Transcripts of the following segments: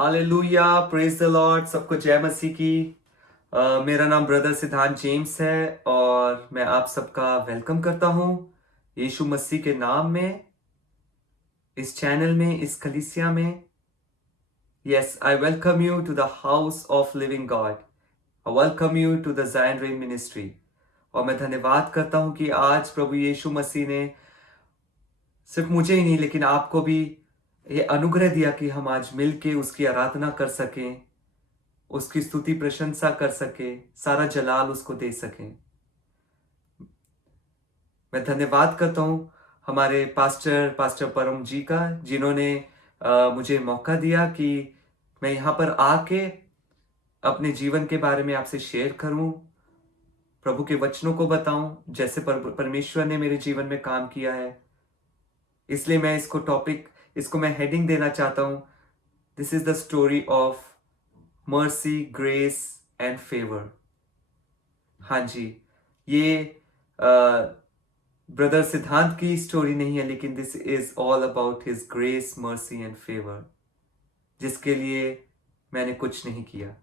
Hallelujah, praise the Lord. सबको जय मसीह की। मेरा नाम ब्रदर सिद्धांत जेम्स है और मैं आप सबका वेलकम करता हूं यीशु मसीह के नाम में, इस चैनल में, इस कलीसिया में। Yes, I welcome you to the house of living God. I welcome you to the Zion rain ministry. और मैं धन्यवाद करता हूं कि आज प्रभु यीशु मसीह ने सिर्फ मुझे ही नहीं लेकिन आपको भी ये अनुग्रह दिया कि हम आज मिलके उसकी आराधना कर सकें, उसकी स्तुति प्रशंसा कर सके, सारा जलाल उसको दे सकें। मैं धन्यवाद करता हूँ हमारे पास्टर परम जी का, जिन्होंने मुझे मौका दिया कि मैं यहाँ पर आके अपने जीवन के बारे में आपसे शेयर करूं, प्रभु के वचनों को बताऊं, जैसे परमेश्वर ने मेरे जीवन में काम किया है। इसलिए मैं इसको मैं हेडिंग देना चाहता हूं, this is the story of mercy, grace and favour. हाँ जी, ये ब्रदर सिद्धांत की स्टोरी नहीं है, लेकिन this is all about his grace, mercy and favour, जिसके लिए मैंने कुछ नहीं किया।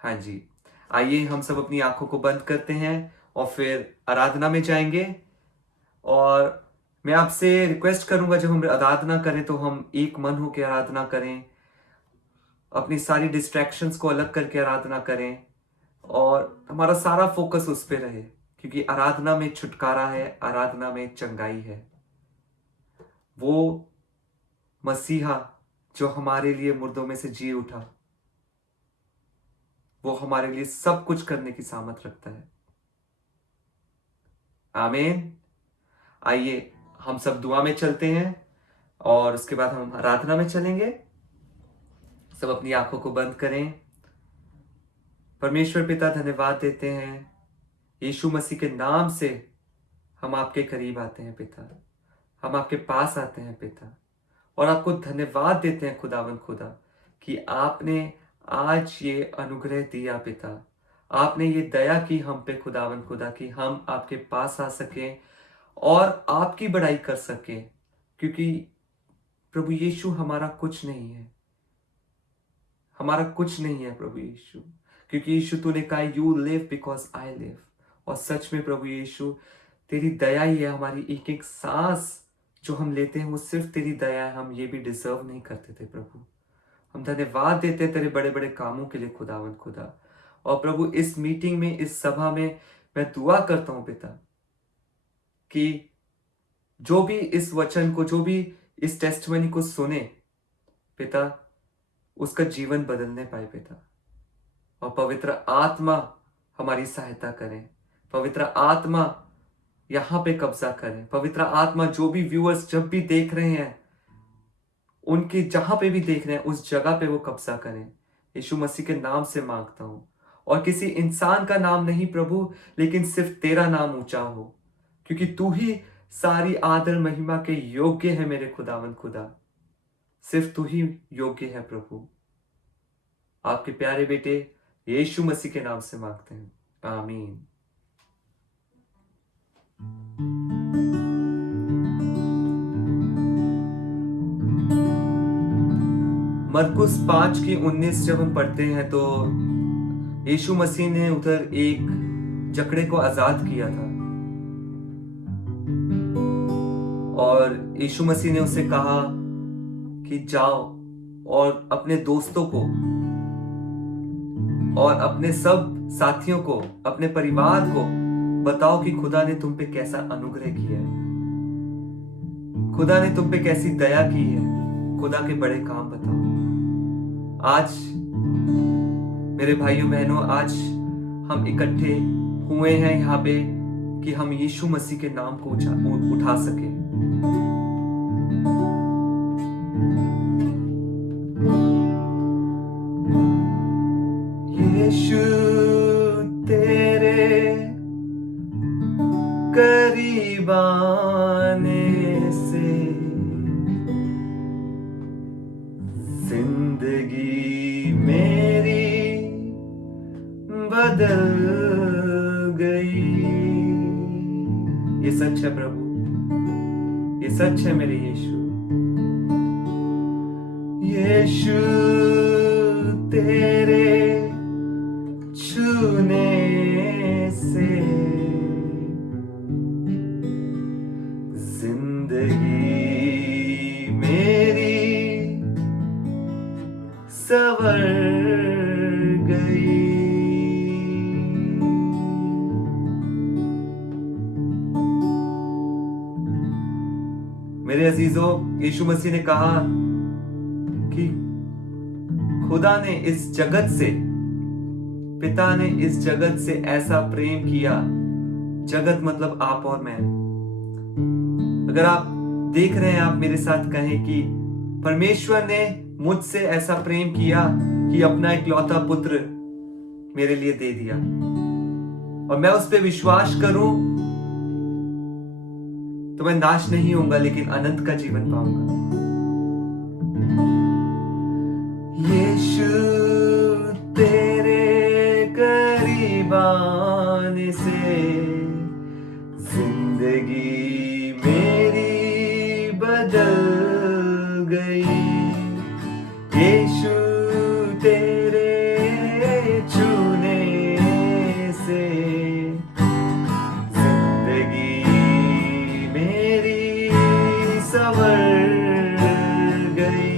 हाँ जी, आइए हम सब अपनी आंखों को बंद करते हैं और फिर आराधना में जाएंगे। और मैं आपसे रिक्वेस्ट करूंगा, जब हम आराधना करें तो हम एक मन होकर आराधना करें, अपनी सारी डिस्ट्रैक्शंस को अलग करके आराधना करें और हमारा सारा फोकस उस पर रहे, क्योंकि आराधना में छुटकारा है, आराधना में चंगाई है। वो मसीहा जो हमारे लिए मुर्दों में से जी उठा, वो हमारे लिए सब कुछ करने की सामर्थ रखता है। आमीन। आइए हम सब दुआ में चलते हैं और उसके बाद हम आराधना में चलेंगे। सब अपनी आंखों को बंद करें। परमेश्वर पिता, धन्यवाद देते हैं, यीशु मसीह के नाम से हम आपके करीब आते हैं पिता, हम आपके पास आते हैं पिता, और आपको धन्यवाद देते हैं खुदावन खुदा कि आपने आज ये अनुग्रह दिया पिता, आपने ये दया की हम पे खुदावन खुदा कि हम आपके पास आ सकें और आपकी बड़ाई कर सकें, क्योंकि प्रभु यीशु हमारा कुछ नहीं है, हमारा कुछ नहीं है प्रभु यीशु, क्योंकि यीशु तूने कहा you live because I live. और सच में प्रभु यीशु, तेरी दया ही है, हमारी एक एक सांस जो हम लेते हैं वो सिर्फ तेरी दया है। हम ये भी डिजर्व नहीं करते थे प्रभु। हम धन्यवाद देते हैं तेरे बड़े बड़े कामों के लिए खुदावंद खुदा। और प्रभु, इस मीटिंग में, इस सभा में मैं दुआ करता हूं पिता कि जो भी इस वचन को, जो भी इस टेस्टमनी को सुने पिता, उसका जीवन बदलने पाए पिता। और पवित्र आत्मा हमारी सहायता करें, पवित्र आत्मा यहां पे कब्जा करें, पवित्र आत्मा जो भी व्यूअर्स जब भी देख रहे हैं, उनके जहां पे भी देख रहे हैं उस जगह पे वो कब्जा करें। यीशु मसीह के नाम से मांगता हूं, और किसी इंसान का नाम नहीं प्रभु, लेकिन सिर्फ तेरा नाम ऊंचा हो, क्योंकि तू ही सारी आदर महिमा के योग्य है मेरे खुदावन खुदा। सिर्फ तू ही योग्य है प्रभु। आपके प्यारे बेटे यीशु मसीह के नाम से मांगते हैं, आमीन। मरकुस 5:19 जब हम पढ़ते हैं तो यीशु मसीह ने उधर एक जकड़े को आजाद किया था, और यीशु मसीह ने उसे कहा कि जाओ और अपने दोस्तों को और अपने सब साथियों को, अपने परिवार को बताओ कि खुदा ने तुम पे कैसा अनुग्रह किया है, खुदा ने तुम पे कैसी दया की है, खुदा के बड़े काम बताओ। आज मेरे भाइयों बहनों, आज हम इकट्ठे हुए हैं यहाँ पे कि हम यीशु मसीह के नाम को उठा सके। यीशु तेरे करीब आने से जिंदगी मेरी बदल गई। ये सच है प्रभु, ये सच है मेरे यीशु। यीशु तेरे छूने से जिंदगी मेरी सवर गई। मेरे अजीजों, यीशु मसीह ने कहा कि खुदा ने इस जगत से, पिता ने इस जगत से ऐसा प्रेम किया, जगत मतलब आप और मैं। अगर आप देख रहे हैं, आप मेरे साथ कहें कि परमेश्वर ने मुझसे ऐसा प्रेम किया कि अपना इकलौता पुत्र मेरे लिए दे दिया, और मैं उस पर विश्वास करूं तो मैं नाश नहीं होऊंगा लेकिन अनंत का जीवन पाऊंगा। यीशु तेरे करीब आने से जिंदगी मेरी बदल गई। यीशु तेरे छूने से जिंदगी मेरी सवर गई।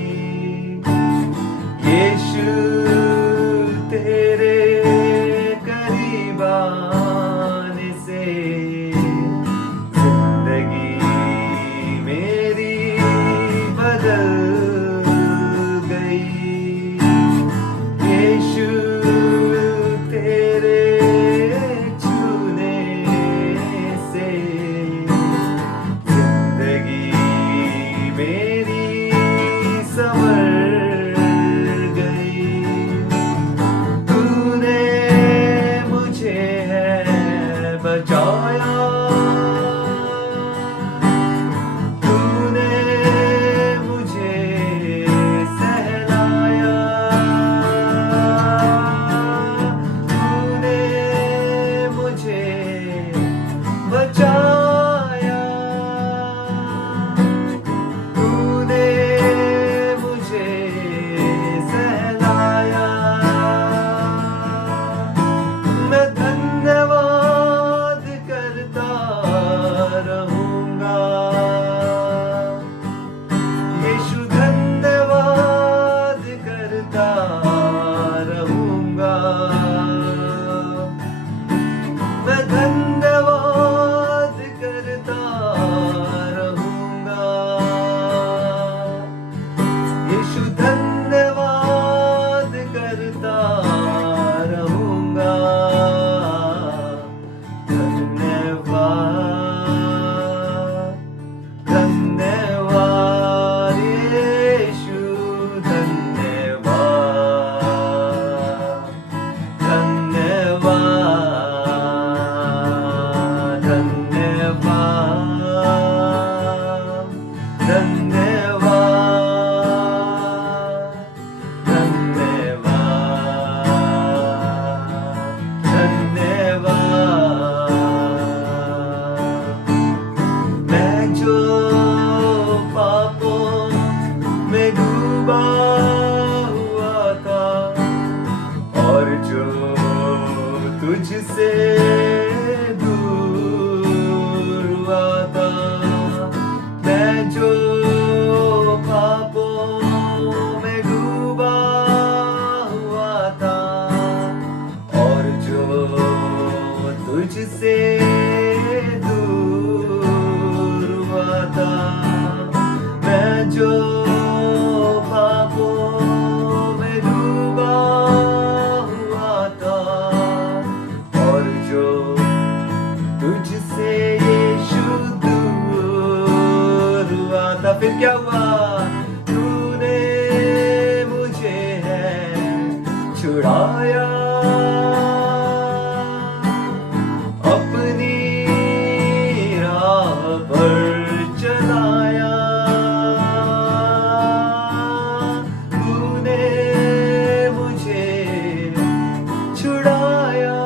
यीशु तेरे करीब आने से जिंदगी मेरी बदल गई। यीशु तेरे छूने से जिंदगी मेरी संवर गई। तूने मुझे है बचाया, तूने मुझे सहलाया, तूने मुझे बचाया, तूने मुझे सहलाया। मैं धन्यवाद करता रहूंगा, यीशु धन्यवाद करता रहूंगा। मैं धन्यवाद करता रहूंगा, यीशु धन्यवाद करता रहूंगा। धन्यवाद धन्यवाद यीशु, धन्यवाद धन्यवाद धन्यवाद धन्यवाद धन्यवाद। मैं जो पापों में डूबा हुआ था और जो तुझसे दूर हुआ था, मैं जो पापों में डूबा हुआ था और जो तुझसे दूर हुआ था, मैं जो पापों में डूबा हुआ था और जो तुझसे यीशु दूर हुआ था, फिर क्या हुआ? तूने मुझे है छुड़ाया, अपनी राह पर चलाया। तूने मुझे छुड़ाया,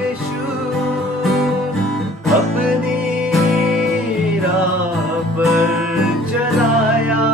यीशु अपनी राह पर चलाया।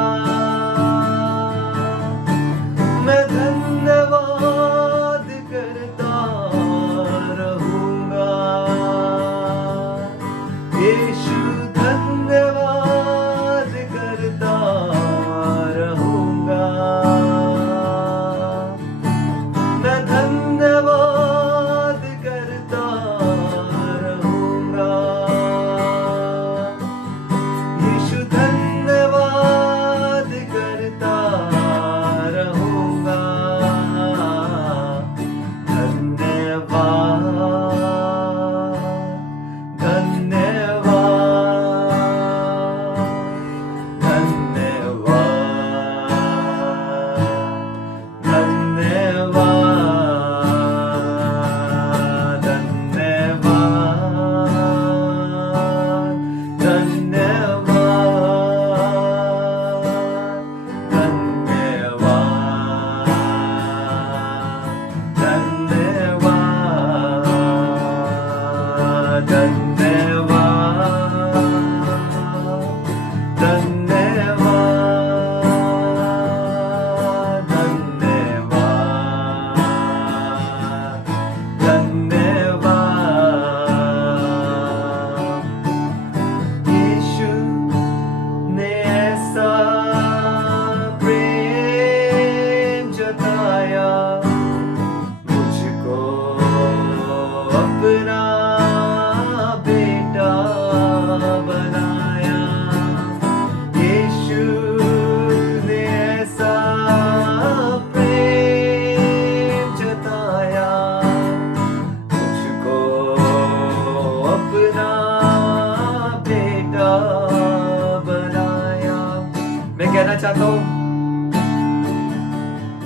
कहना चाहता हूं,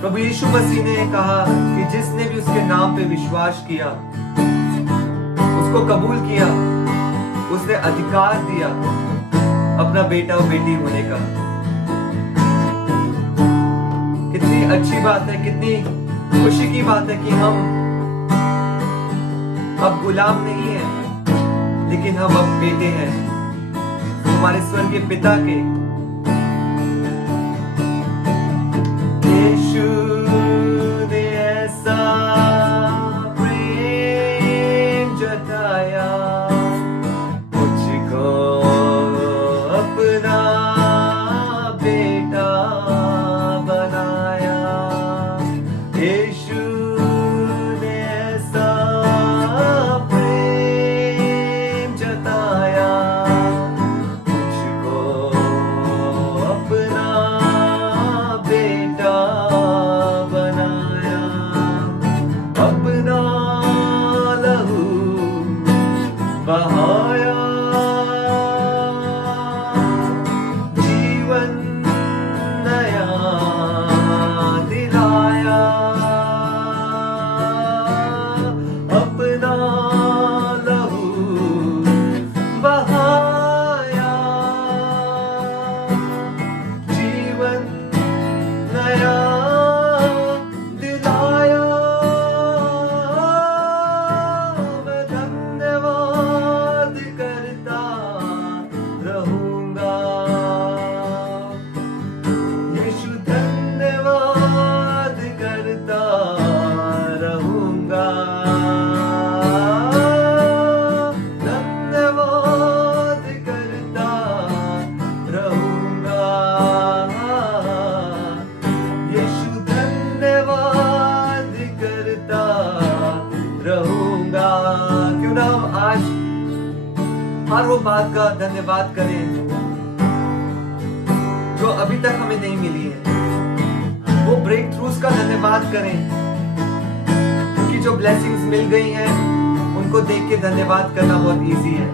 प्रभु यीशु मसीह ने कहा कि जिसने भी उसके नाम पे विश्वास किया, उसको कबूल किया, उसने अधिकार दिया अपना बेटा और बेटी होने का। कितनी अच्छी बात है, कितनी खुशी की बात है कि हम अब गुलाम नहीं हैं, लेकिन हम अब बेटे हैं हमारे स्वर्गीय पिता के। यीशु ने ऐसा प्रेम जताया, मुझको अपना बेटा बनाया। यीशु ने ऐसा प्रेम जताया, मुझको अपना बेटा बनाया। अपना लहू बहाया, जीवन नया दिलाया। अपना लहू बहाया, जीवन नया दिलाया। मैं धन्यवाद करता रहूंगा, यीशु धन्यवाद करता रहूंगा। धन्यवाद करता रहूंगा, यीशु धन्यवाद करता रहूंगा। क्यों ना हम आज हर वो बात का धन्यवाद करें जो अभी तक हमें नहीं मिली है। वो ब्रेक थ्रूज का धन्यवाद करें, क्योंकि जो ब्लेसिंग्स मिल गई हैं उनको देख के धन्यवाद करना बहुत इजी है।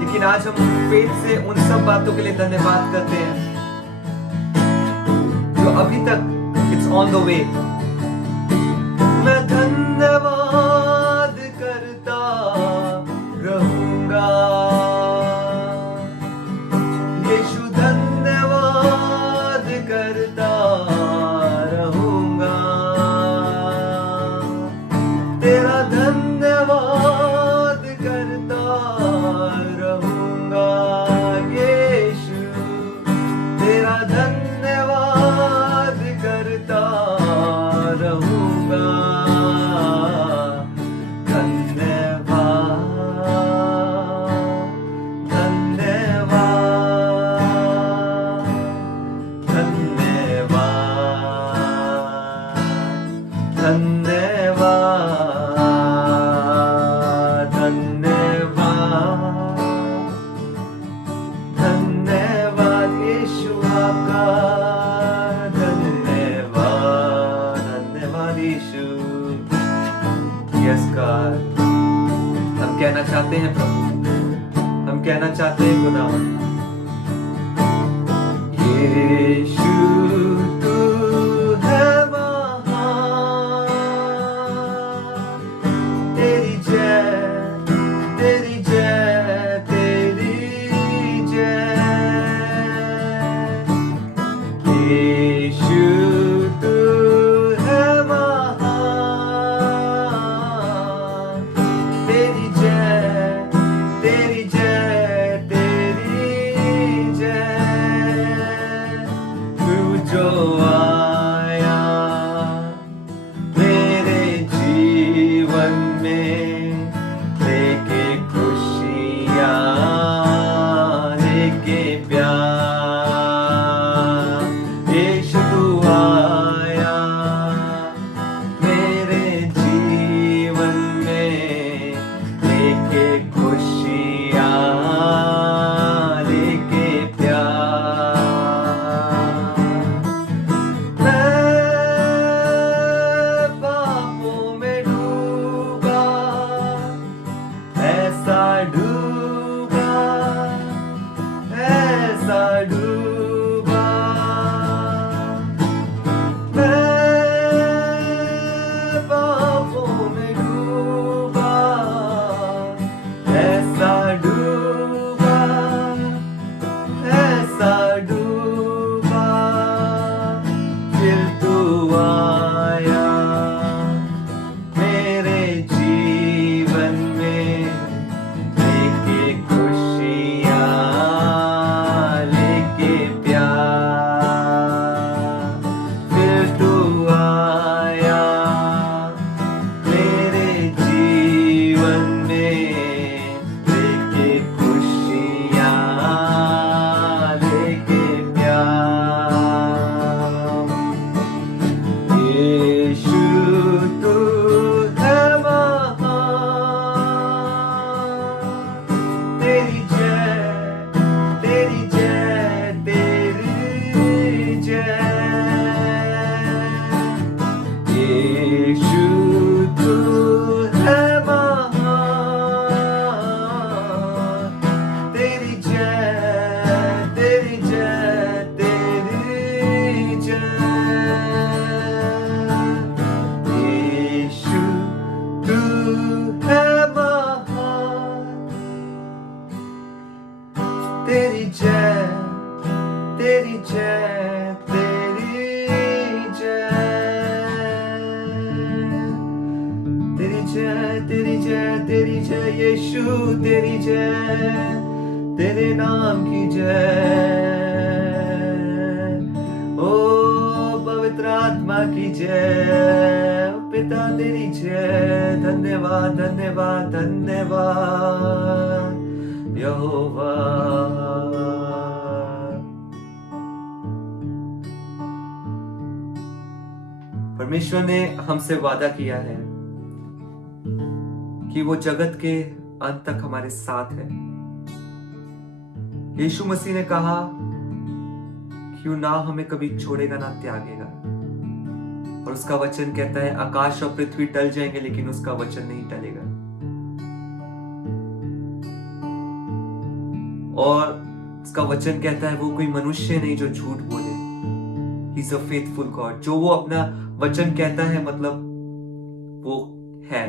लेकिन आज हम फेथ से उन सब बातों के लिए धन्यवाद करते हैं जो अभी तक इट्स ऑन द वे। मैं धन्यवाद करता रहूंगा, यीशु धन्यवाद करता रहूंगा। तेरा धन्यवाद करता रहूंगा, यीशु तेरा धन्यवाद करता रहूंगा। हम कहना चाहते हैं प्रभु, हम कहना चाहते हैं खुदावन, यीशु तू है महान, तेरी जय तेरी जय तेरी जय। यीशु तू है महान, तेरी जय तेरी जय तेरी जय। तू जो आया मेरे जीवन में लेके खुशियाँ लेके प्यार, यीशु तू आया मेरे जीवन में लेके खुशियाँ लेके प्यार। मैं पापों में डूबा, ऐसा डूबा ऐसा डूबा। मैं पापों में डूबा, ऐसा डूबा ऐसा डूबा। फिर तू आया मेरे जीवन में लेके खुशियाँ लेके प्यार। फिर तू आया मेरे जीवन में लेके खुशियाँ लेके प्यार। यीशु तू है महान, तेरी जय तेरी जय तेरी जय। यीशु तू है महान, तेरी जय तेरी जय तेरी जय। यीशु तू है महान, तेरी जय तेरी जय तेरी जय। तेरी जय तेरी जय तेरी जय। यीशु तेरी जय, तेरे नाम की जय। ओ पवित्र आत्मा की जय, ओ पिता तेरी जय। धन्यवाद धन्यवाद धन्यवाद यहोवा। परमेश्वर ने हमसे वादा किया है कि वो जगत के अंत तक हमारे साथ है। यीशु मसीह ने कहा कि वो ना हमें कभी छोड़ेगा ना त्यागेगा, और उसका वचन कहता है आकाश और पृथ्वी टल जाएंगे लेकिन उसका वचन नहीं टलेगा। और उसका वचन कहता है वो कोई मनुष्य नहीं जो झूठ बोले। He is a faithful God. जो वो अपना वचन कहता है मतलब वो है,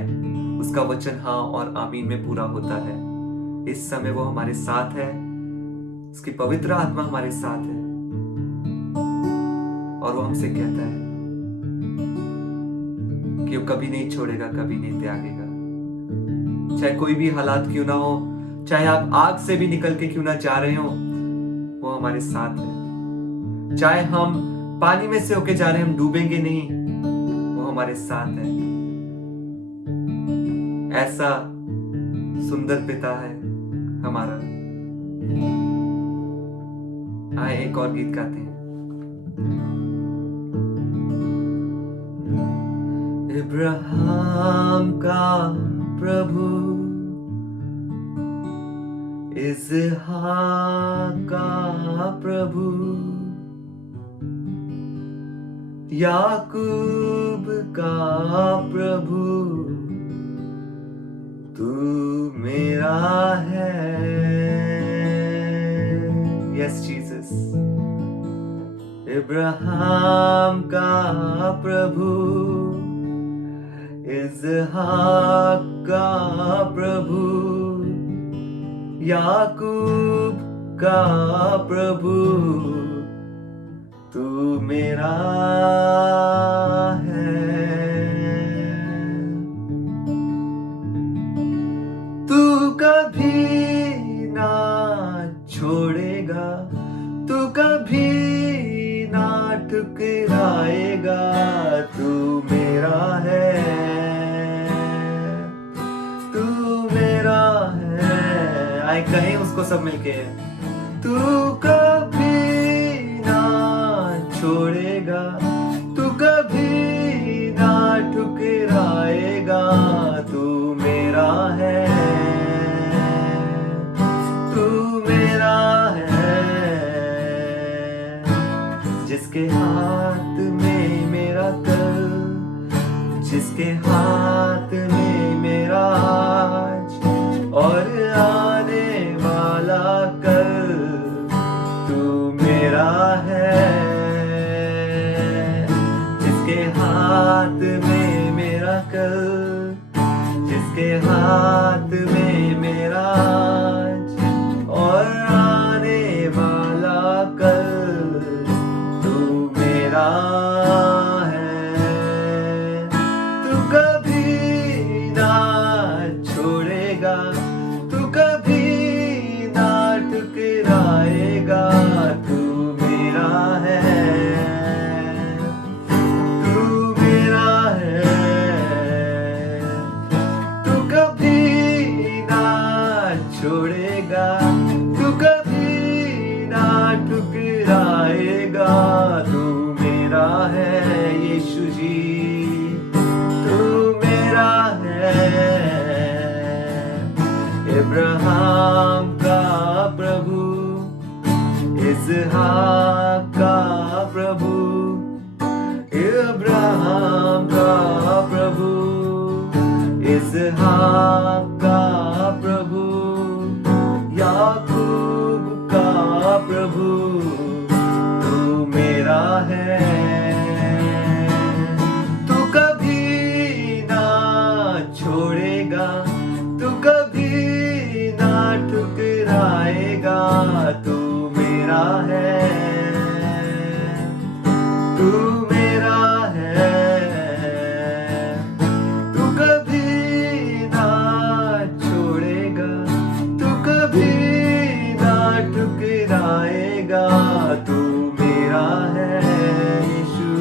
उसका वचन हाँ और आमीन में पूरा होता है। इस समय वो हमारे साथ है, उसकी पवित्र आत्मा हमारे साथ है, और वो हमसे कहता है कि वो कभी नहीं छोड़ेगा, कभी नहीं त्यागेगा। चाहे कोई भी हालात क्यों ना हो, चाहे आप आग से भी निकल के क्यों ना जा रहे हो, वो हमारे साथ है। चाहे हम पानी में से होके जा रहे हैं, हम डूबेंगे नहीं, वो हमारे साथ है। ऐसा सुंदर पिता है हमारा। आए एक और गीत गाते हैं। इब्राहिम का प्रभु, इसहाक का प्रभु, याकूब का प्रभु, तू मेरा है। यस जीसस, इब्राहिम का प्रभु, इसहाक का प्रभु, याकूब का प्रभु, तू मेरा है। तू कभी ना छोड़ेगा, तू कभी ना ठुकराएगा, तू मेरा है, तू मेरा है। आए कहें उसको सब मिलके, तू कभी ना छोड़ेगा, तू कभी ना ठुकराएगा, तू मेरा है, तू मेरा है। जिसके हाथ में मेरा कल, जिसके हाथ में मेरा आज और आने वाला कल, तू मेरा है। जिसके हाथ में मेरा कल, जिसके हाथ में मेरा आज और आने वाला कल, तू मेरा है। तू कभी ना छोड़ेगा, तू कभी ना ठुकराएगा, तू मेरा है, तू मेरा है। तू कभी ना छोड़ेगा, तू कभी ना ठुकराएगा, तू मेरा है यीशु जी, तू मेरा है। इब्राहिम का प्रभु, इसहाक का प्रभु, इब्राहिम का प्रभु, इसहाक का प्रभु, याकूब का प्रभु, तू मेरा है। तू कभी ना छोड़ेगा, तू कभी ना ठुकराएगा, तू मेरा है, तू मेरा है। तू कभी ना छोड़ेगा, तू कभी ना ठुकराएगा, तू मेरा है यीशु,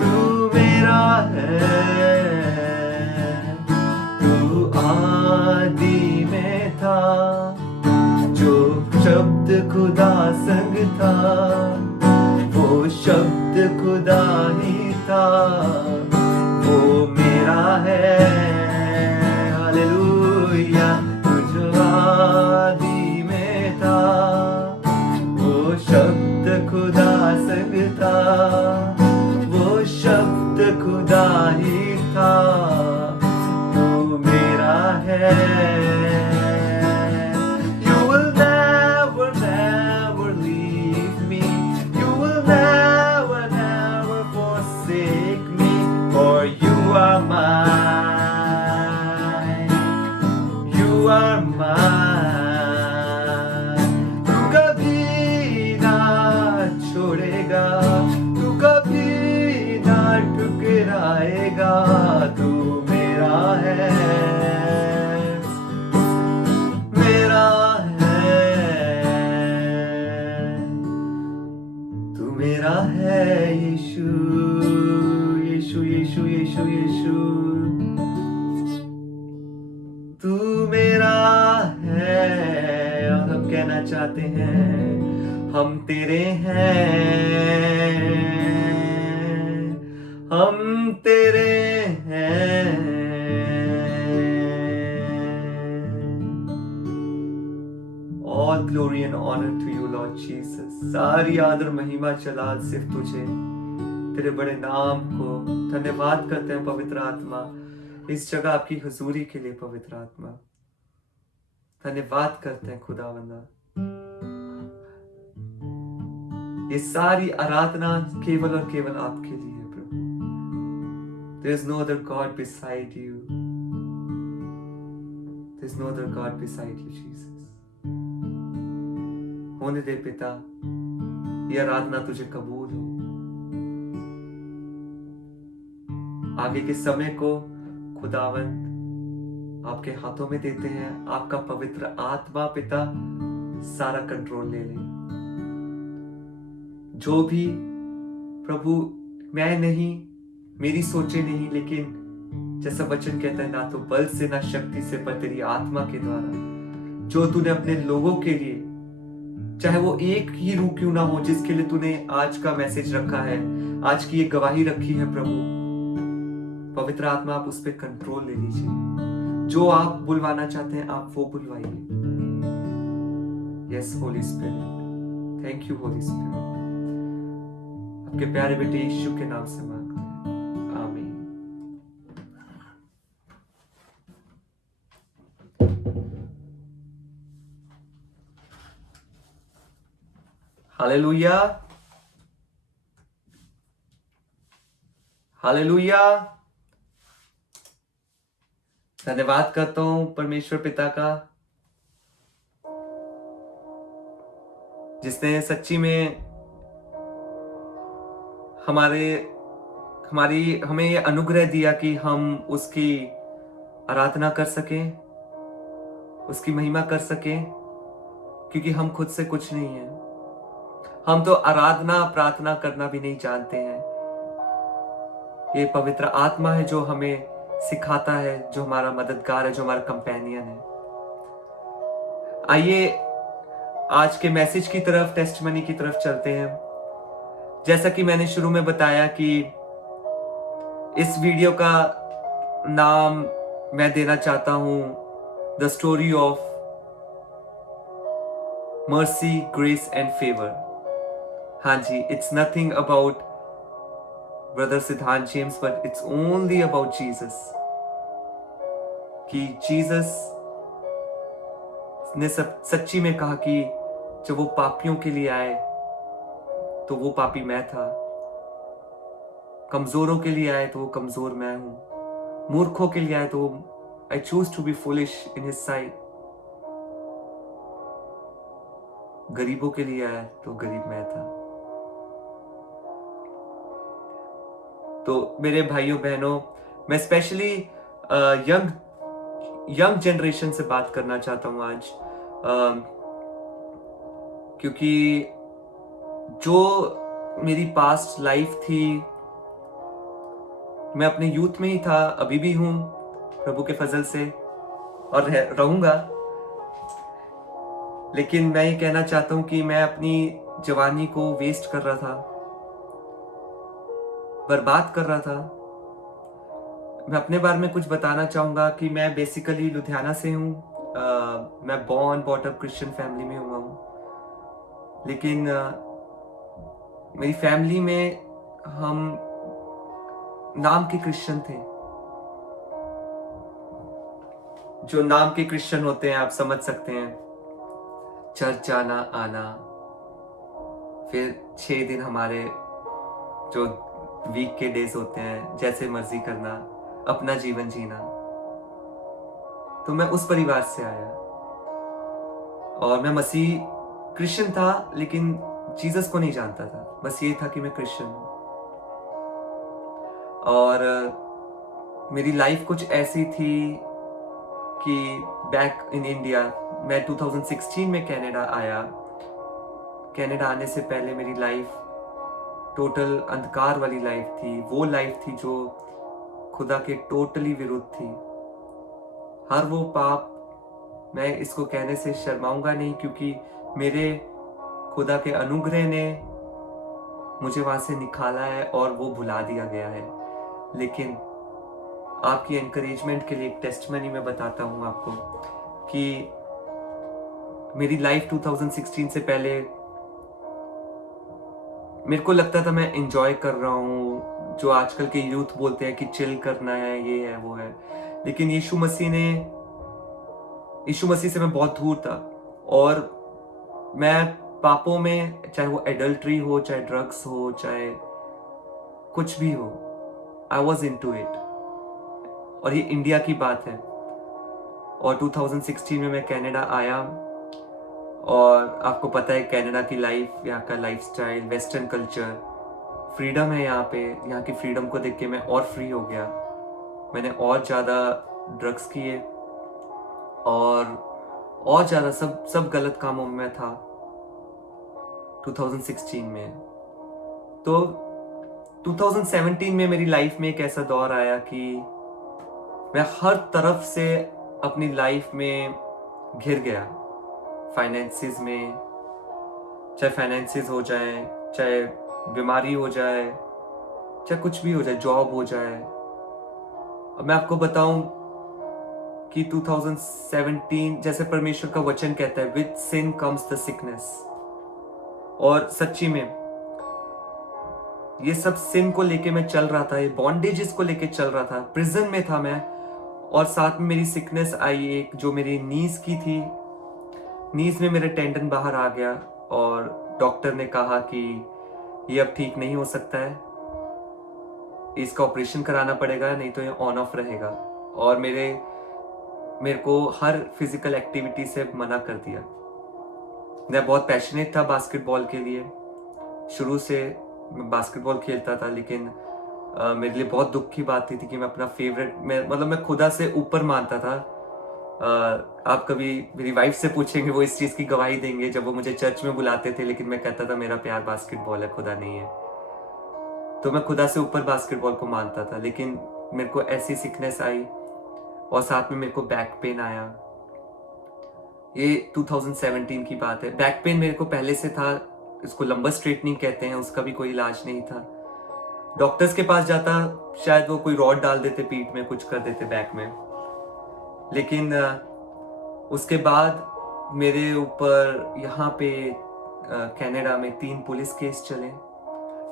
तू मेरा है। तू आदि में था, जो शब्द खुदा संग था, वो शब्द खुदा ही था, वो मेरा है। हालेलुया। तू जो आदि में था, वो शब्द खुदा संग था, वो शब्द खुदा ही था, वो मेरा है। You will never, never leave me. You will never, never forsake me. For you are mine. You are mine. तू कभी ना छोड़ेगा, तू कभी ना ठुकराएगा, तू मेरा है, मेरा है। तू मेरा है यीशु, यीशु यीशु यीशु यीशु, तू मेरा है। और हम कहना चाहते हैं, हम तेरे हैं, हम तेरे हैं। All glory and honor to you, Lord Jesus. सारी आदर महिमा चलाल सिर्फ तुझे, तेरे बड़े नाम को धन्यवाद करते हैं पवित्र आत्मा, इस जगह आपकी हुजूरी के लिए पवित्र आत्मा धन्यवाद करते हैं खुदावंदा। ये सारी आराधना केवल और केवल आपके लिए है प्रभु। There is no other God beside you. There is no other God beside you, Jesus. होने दे पिता, ये आराधना तुझे कबूल हो। आगे के समय को खुदावंद आपके हाथों में देते हैं। आपका पवित्र आत्मा पिता सारा कंट्रोल ले ले। जो भी प्रभु, मैं नहीं, मेरी सोचे नहीं, लेकिन जैसा वचन कहता है, ना तो बल से ना शक्ति से, पर तेरी आत्मा के द्वारा, जो तूने अपने लोगों के लिए, चाहे वो एक ही रूह क्यों ना हो, जिसके लिए तूने आज का मैसेज रखा है, आज की ये गवाही रखी है प्रभु, पवित्र आत्मा आप उस पर कंट्रोल ले लीजिए। जो आप बुलवाना चाहते हैं आप वो बुलवाइए। Yes holy spirit, thank you holy spirit. आपके प्यारे बेटे यीशु के नाम से मांगते हैं, आमीन। Hallelujah, hallelujah. धन्यवाद करता हूं परमेश्वर पिता का, जिसने सच्ची में हमें ये अनुग्रह दिया कि हम उसकी आराधना कर सकें, उसकी महिमा कर सकें, क्योंकि हम खुद से कुछ नहीं है। हम तो आराधना प्रार्थना करना भी नहीं जानते हैं। ये पवित्र आत्मा है जो हमें सिखाता है, जो हमारा मददगार है, जो हमारा कंपेनियन है। आइए आज के मैसेज की तरफ, टेस्टमनी की तरफ चलते हैं। जैसा कि मैंने शुरू में बताया कि इस वीडियो का नाम मैं देना चाहता हूं the story of mercy, grace and favour. हाँ जी, इट्स नथिंग अबाउट ब्रदर सिद्धांत James, but it's only about Jesus. कि जीसस ने सच्ची में कहा कि जब वो पापियों के लिए आए तो वो पापी मैं था, कमजोरों के लिए आए तो वो कमजोर मैं हूं, मूर्खों के लिए आए तो I choose to be foolish in his sight, गरीबों के लिए आया तो गरीब मैं था। तो मेरे भाइयों बहनों, मैं स्पेशली यंग जनरेशन से बात करना चाहता हूं आज, क्योंकि जो मेरी पास्ट लाइफ थी, मैं अपने यूथ में ही था, अभी भी हूं प्रभु के फजल से, और रहूंगा। लेकिन मैं ये कहना चाहता हूं कि मैं अपनी जवानी को वेस्ट कर रहा था, बर्बाद कर रहा था। मैं अपने बारे में कुछ बताना चाहूंगा कि मैं बेसिकली लुधियाना से हूं। मैं born brought up Christian family में हुआ हूं, लेकिन मेरी फैमिली में हम नाम के क्रिश्चियन थे। जो नाम के क्रिश्चियन होते हैं आप समझ सकते हैं, चर्च जाना आना, फिर 6 दिन हमारे जो वीक के डेज होते हैं जैसे मर्जी करना, अपना जीवन जीना। तो मैं उस परिवार से आया और मैं मसीह क्रिश्चियन था, लेकिन जीसस को नहीं जानता था। बस ये था कि मैं क्रिश्चियन हूं। और मेरी लाइफ कुछ ऐसी थी कि बैक इन इंडिया, मैं 2016 में कनाडा आया। कनाडा आने से पहले मेरी लाइफ टोटल अंधकार वाली लाइफ थी। वो लाइफ थी जो खुदा के टोटली विरुद्ध थी। हर वो पाप, मैं इसको कहने से शर्माऊंगा नहीं, क्योंकि मेरे खुदा के अनुग्रह ने मुझे वहां से निकाला है और वो भुला दिया गया है। लेकिन आपकी एनकरेजमेंट के लिए एक टेस्टमनी में बताता हूं आपको कि मेरी लाइफ 2016 से पहले मेरे को लगता था मैं एंजॉय कर रहा हूं, जो आजकल के यूथ बोलते हैं कि चिल करना है, ये है वो है। लेकिन यीशु मसीह से मैं बहुत दूर था और मैं पापों में, चाहे वो एडल्ट्री हो, चाहे ड्रग्स हो, चाहे कुछ भी हो, I was in to it. और ये इंडिया की बात है। और 2016 में मैं कनाडा आया, और आपको पता है कनाडा की लाइफ, यहाँ का लाइफस्टाइल, वेस्टर्न कल्चर, फ्रीडम है यहाँ पे। यहाँ की फ्रीडम को देख के मैं और फ्री हो गया। मैंने और ज़्यादा ड्रग्स किए, और ज़्यादा सब गलत कामों में था 2016 में। तो 2017 में मेरी लाइफ में एक ऐसा दौर आया कि मैं हर तरफ से अपनी लाइफ में घिर गया। फाइनेंसिस में, चाहे फाइनेंसिस हो जाए, चाहे बीमारी हो जाए, चाहे कुछ भी हो जाए, जॉब हो जाए। अब मैं आपको बताऊं कि 2017, जैसे परमेश्वर का वचन कहता है, with sin comes the sickness. और सच्ची में ये सब सिन को लेके मैं चल रहा था, ये बॉन्डेजेस को लेके चल रहा था, प्रिजन में था मैं। और साथ में मेरी सिकनेस आई एक, जो मेरी नीज की थी। नीज में मेरे टेंडन बाहर आ गया, और डॉक्टर ने कहा कि ये अब ठीक नहीं हो सकता है, इसका ऑपरेशन कराना पड़ेगा, नहीं तो ये ऑन ऑफ रहेगा। और मेरे को हर फिजिकल एक्टिविटी से मना कर दिया। मैं बहुत पैशनेट था बास्केटबॉल के लिए, शुरू से मैं बास्केटबॉल खेलता था, लेकिन मेरे लिए बहुत दुख की बात थी कि मैं अपना फेवरेट, मैं खुदा से ऊपर मानता था। आप कभी मेरी वाइफ से पूछेंगे, वो इस चीज़ की गवाही देंगे, जब वो मुझे चर्च में बुलाते थे, लेकिन मैं कहता था मेरा प्यार बास्केटबॉल है, खुदा नहीं है। तो मैं खुदा से ऊपर बास्केटबॉल को मानता था। लेकिन मेरे को ऐसी सिकनेस आई, और साथ में मेरे को बैक पेन आया। ये 2017 की बात है। बैक पेन मेरे को पहले से था, इसको लंबर स्ट्रेटनिंग कहते हैं, उसका भी कोई इलाज नहीं था। डॉक्टर्स के पास जाता, शायद वो कोई रॉड डाल देते पीठ में, कुछ कर देते बैक में। लेकिन उसके बाद मेरे ऊपर यहाँ पे कनाडा में 3 पुलिस केस चले,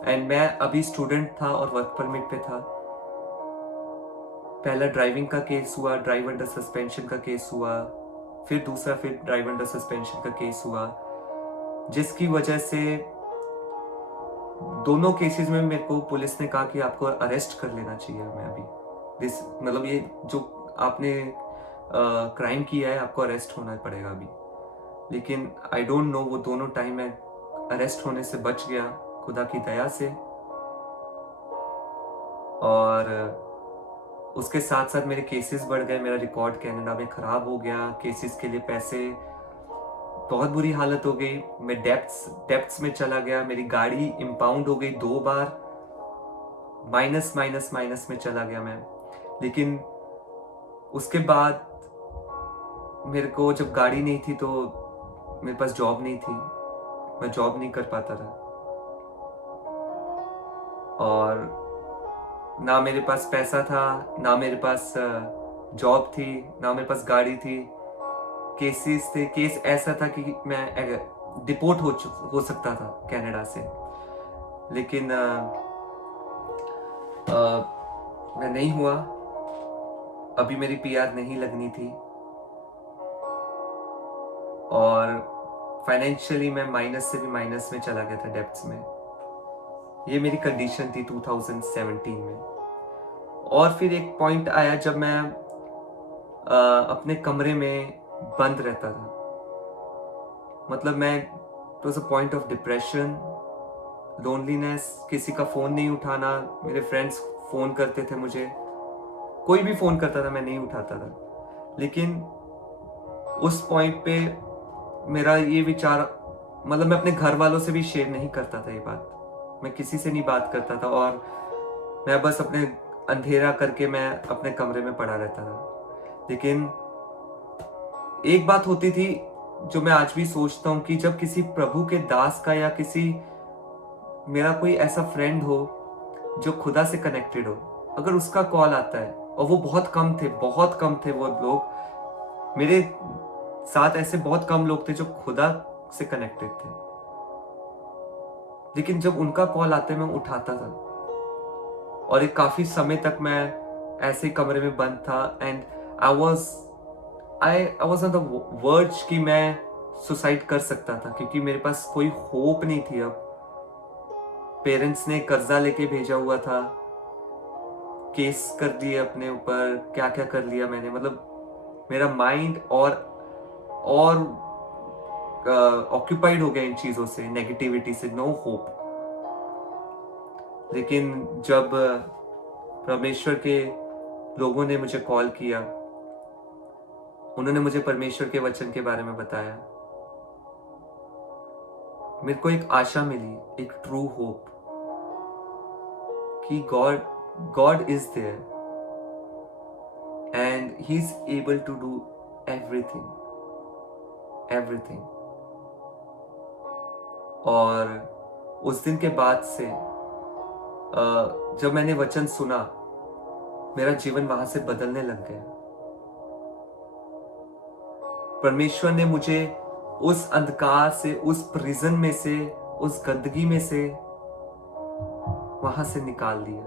एंड मैं अभी स्टूडेंट था और वर्क परमिट पे था। पहला ड्राइविंग का केस हुआ, ड्राइव अंडर सस्पेंशन का केस हुआ, फिर दूसरा, फिर ड्राइव अंडर सस्पेंशन का केस हुआ, जिसकी वजह से दोनों केसेस में मेरे को पुलिस ने कहा कि आपको अरेस्ट कर लेना चाहिए हमें अभी। मतलब ये जो आपने क्राइम किया है, आपको अरेस्ट होना पड़ेगा अभी। लेकिन आई डोंट नो, वो दोनों टाइम मैं अरेस्ट होने से बच गया खुदा की दया से। और उसके साथ साथ मेरे केसेस बढ़ गए, मेरा रिकॉर्ड कनाडा में खराब हो गया, केसेस के लिए पैसे, बहुत बुरी हालत हो गई। मैं डेप्थ्स में चला गया, मेरी गाड़ी इम्पाउंड हो गई 2 बार, माइनस माइनस माइनस में चला गया मैं। लेकिन उसके बाद मेरे को जब गाड़ी नहीं थी, तो मेरे पास जॉब नहीं थी, मैं जॉब नहीं कर पाता था, और ना मेरे पास पैसा था, ना मेरे पास जॉब थी, ना मेरे पास गाड़ी थी। केसेस थे, केस ऐसा था कि मैं डिपोर्ट हो सकता था कनाडा से। लेकिन मैं नहीं हुआ। अभी मेरी पीआर नहीं लगनी थी, और फाइनेंशियली मैं माइनस से भी माइनस में चला गया था, डेब्ट्स में। ये मेरी कंडीशन थी 2017 में। और फिर एक पॉइंट आया जब मैं अपने कमरे में बंद रहता था। मतलब मैं, it was a point of depression, loneliness, किसी का फ़ोन नहीं उठाना। मेरे फ्रेंड्स फ़ोन करते थे मुझे, कोई भी फ़ोन करता था, मैं नहीं उठाता था। लेकिन उस पॉइंट पे मेरा ये विचार, मतलब मैं अपने घर वालों से भी शेयर नहीं करता था ये बात, मैं किसी से नहीं बात करता था, और मैं बस अपने अंधेरा करके मैं अपने कमरे में पड़ा रहता था। लेकिन एक बात होती थी जो मैं आज भी सोचता हूँ, कि जब किसी प्रभु के दास का, या किसी मेरा कोई ऐसा फ्रेंड हो जो खुदा से कनेक्टेड हो, अगर उसका कॉल आता है, और वो बहुत कम थे वो लोग, मेरे साथ ऐसे बहुत कम लोग थे जो खुदा से कनेक्टेड थे, लेकिन जब उनका कॉल आता है मैं उठाता था। और एक काफी समय तक मैं ऐसे कमरे में बंद था, and I was on the verge कि मैं सुसाइड कर सकता था, क्योंकि मेरे पास कोई होप नहीं थी। अब पेरेंट्स ने कर्जा लेके भेजा हुआ था, केस कर दिए अपने ऊपर, क्या क्या कर लिया मैंने। मतलब मेरा माइंड और ऑक्यूपाइड हो गया इन चीजों से, नेगेटिविटी से, नो होप। लेकिन जब परमेश्वर के लोगों ने मुझे कॉल किया, उन्होंने मुझे परमेश्वर के वचन के बारे में बताया, मेरे को एक आशा मिली, एक ट्रू होप कि God is there and he is able to do everything. और उस दिन के बाद से जब मैंने वचन सुना, मेरा जीवन वहां से बदलने लग गया। परमेश्वर ने मुझे उस अंधकार से, उस प्रिजन में से, उस गंदगी में से वहां से निकाल दिया।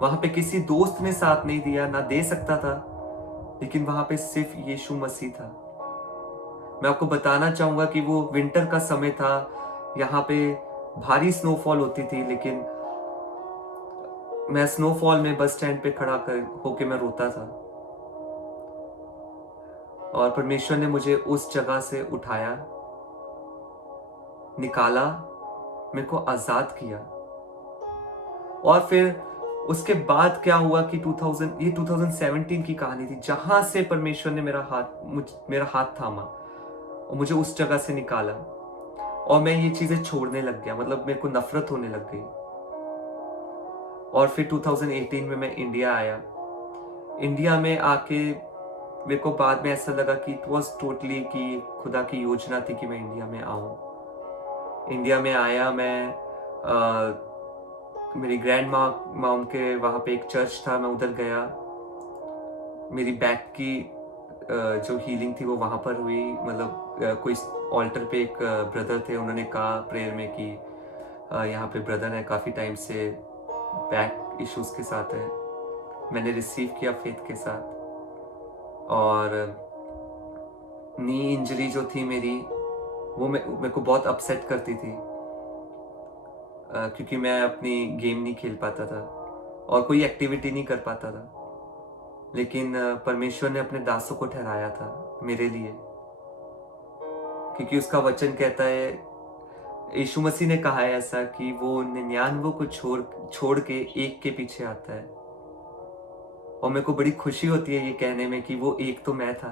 वहां पे किसी दोस्त ने साथ नहीं दिया, ना दे सकता था, लेकिन वहां पे सिर्फ यीशु मसीह था। मैं आपको बताना चाहूंगा कि वो विंटर का समय था, यहाँ पे भारी स्नोफॉल होती थी, लेकिन मैं स्नोफॉल में बस स्टैंड पे खड़ा होके मैं रोता था। और परमेश्वर ने मुझे उस जगह से उठाया, निकाला, मेरे को आजाद किया। और फिर उसके बाद क्या हुआ कि 2017 की कहानी थी, जहां से परमेश्वर ने मेरा हाथ थामा और मुझे उस जगह से निकाला, और मैं ये चीजें छोड़ने लग गया। मतलब मेरे को नफरत होने लग गई। और फिर 2018 में मैं इंडिया आया। इंडिया में आके मेरे को बाद में ऐसा लगा कि इट वॉज टोटली कि खुदा की योजना थी कि मैं इंडिया में आऊं। इंडिया में आया मैं, मेरी ग्रैंड मॉम के वहाँ पे एक चर्च था, मैं उधर गया। मेरी बैक की जो हीलिंग थी वो वहाँ पर हुई। मतलब कोई ऑल्टर पे एक ब्रदर थे, उन्होंने कहा प्रेयर में कि यहाँ पे ब्रदर है, काफ़ी टाइम से बैक इश्यूज के साथ है। मैंने रिसीव किया फेथ के साथ, और नी इंजरी जो थी मेरी, वो मेरे को बहुत अपसेट करती थी, क्योंकि मैं अपनी गेम नहीं खेल पाता था और कोई एक्टिविटी नहीं कर पाता था। लेकिन परमेश्वर ने अपने दासों को ठहराया था मेरे लिए, क्योंकि उसका वचन कहता है, यीशु मसीह ने कहा है ऐसा कि वो 99 को छोड़ के एक के पीछे आता है। और मेरे को बड़ी खुशी होती है ये कहने में कि वो एक तो मैं था,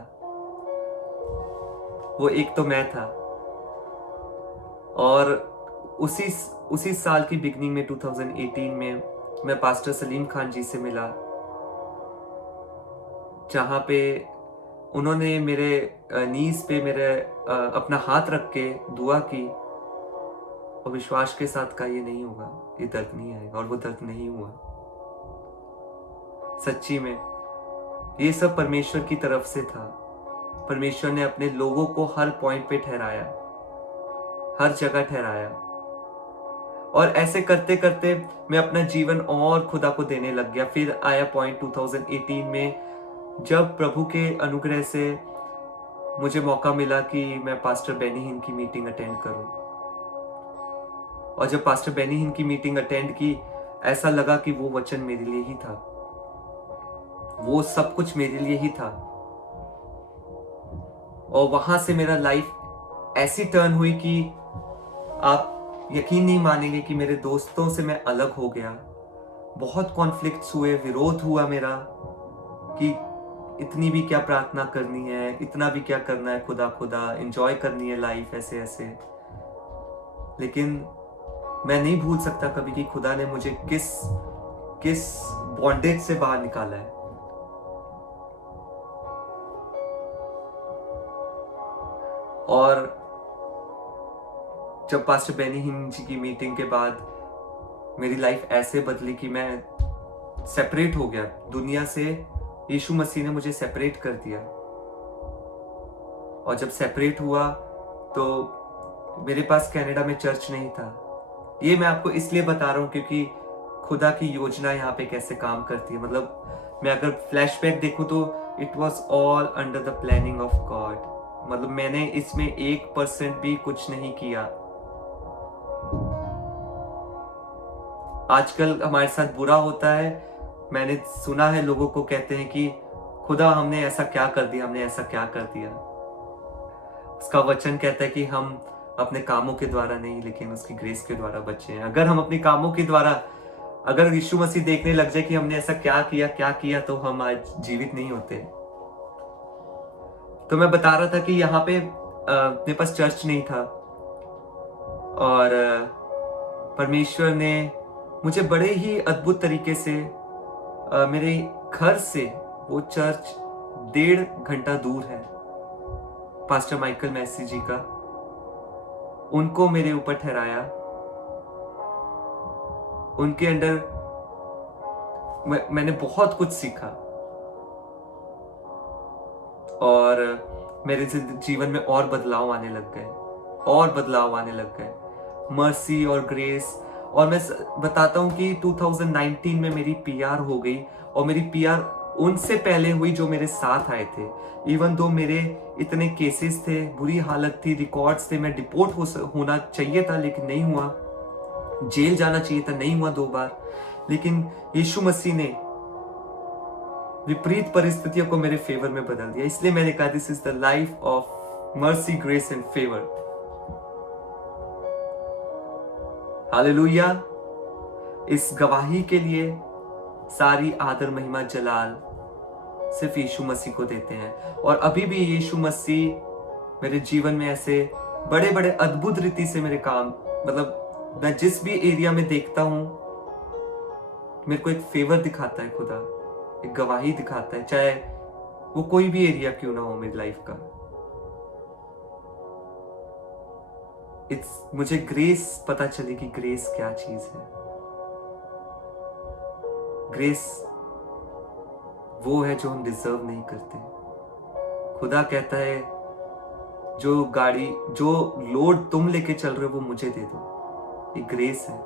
वो एक तो मैं था। और उसी साल की बिगनिंग में 2018 में मैं पास्टर सलीम खान जी से मिला, जहां पे उन्होंने मेरे नीज पे मेरे अपना हाथ रख के दुआ की, और विश्वास के साथ कहा ये नहीं होगा, ये दर्द नहीं आएगा, और वो दर्द नहीं हुआ। सच्ची में ये सब परमेश्वर की तरफ से था। परमेश्वर ने अपने लोगों को हर पॉइंट पे ठहराया, हर जगह ठहराया। और ऐसे करते करते मैं अपना जीवन और खुदा को देने लग गया। फिर आया पॉइंट 2018 में, जब प्रभु के अनुग्रह से मुझे मौका मिला कि मैं पास्टर बेनी हिन की मीटिंग अटेंड करूं। और जब पास्टर बेनी हिन की मीटिंग अटेंड की, ऐसा लगा कि वो वचन मेरे लिए ही था, वो सब कुछ मेरे लिए ही था। और वहां से मेरा लाइफ ऐसी टर्न हुई कि आप यकीन नहीं मानेंगे कि मेरे दोस्तों से मैं अलग हो गया। बहुत कॉन्फ्लिक्ट्स हुए, विरोध हुआ मेरा कि इतनी भी क्या प्रार्थना करनी है, इतना भी क्या करना है, खुदा खुदा एंजॉय करनी है लाइफ ऐसे ऐसे। लेकिन मैं नहीं भूल सकता कभी कि खुदा ने मुझे किस बॉन्डेज से बाहर निकाला है। और जब पास्टर बेनी हिन जी की मीटिंग के बाद मेरी लाइफ ऐसे बदली कि मैं सेपरेट हो गया दुनिया से। यीशु मसीह ने मुझे सेपरेट कर दिया। और जब सेपरेट हुआ तो मेरे पास कनाडा में चर्च नहीं था। ये मैं आपको इसलिए बता रहा हूँ क्योंकि खुदा की योजना यहाँ पे कैसे काम करती है। मतलब मैं अगर फ्लैशबैक देखूँ तो it was all under the planning of God. मतलब मैंने इसमें 1% भी कुछ नहीं किया। आजकल हमारे साथ बुरा होता है। मैंने सुना है लोगों को कहते हैं कि खुदा हमने ऐसा क्या कर दिया, हमने ऐसा क्या कर दिया। उसका वचन कहता है कि हम अपने कामों के द्वारा नहीं, लेकिन उसकी ग्रेस के द्वारा बचे हैं। अगर हम अपने कामों के द्वारा, अगर यीशु मसीह देखने लग जाए कि हमने ऐसा क्या किया, तो हम आज जीवित नहीं होते। तो मैं बता रहा था कि यहाँ पे मेरे पास चर्च नहीं था, और परमेश्वर ने मुझे बड़े ही अद्भुत तरीके से मेरे घर से वो चर्च 1.5 घंटा दूर है, पास्टर माइकल मैसी जी का, उनको मेरे ऊपर ठहराया। उनके अंडर मैंने बहुत कुछ सीखा, और मेरे जीवन में और बदलाव आने लग गए, मर्सी और ग्रेस। और मैं बताता हूँ कि 2019 में मेरी पीआर हो गई, और मेरी पीआर उनसे पहले हुई जो मेरे साथ आए थे। इवन दो मेरे इतने केसेस थे, बुरी हालत थी, रिकॉर्ड्स थे, मैं डिपोर्ट होना चाहिए था लेकिन नहीं हुआ, जेल जाना चाहिए था, नहीं हुआ 2 बार। लेकिन यीशु मसीह ने विपरीत परिस्थितियों को मेरे फेवर में बदल दिया। इसलिए मैंने कहा this is the life of mercy, grace and favour. Hallelujah. इस गवाही के लिए सारी आदर, महिमा, जलाल सिर्फ यीशु मसीह को देते हैं। और अभी भी यीशु मसीह मेरे जीवन में ऐसे बड़े बड़े अद्भुत रीति से मेरे काम, मतलब मैं जिस भी एरिया में देखता हूं, मेरे को एक फेवर दिखाता है खुदा, एक गवाही दिखाता है, चाहे वो कोई भी एरिया क्यों ना हो मेरी लाइफ का। मुझे ग्रेस पता चली कि ग्रेस क्या चीज है। ग्रेस वो है जो हम डिजर्व नहीं करते। खुदा कहता है जो लोड तुम लेके चल रहे हो वो मुझे दे दो, ये ग्रेस है।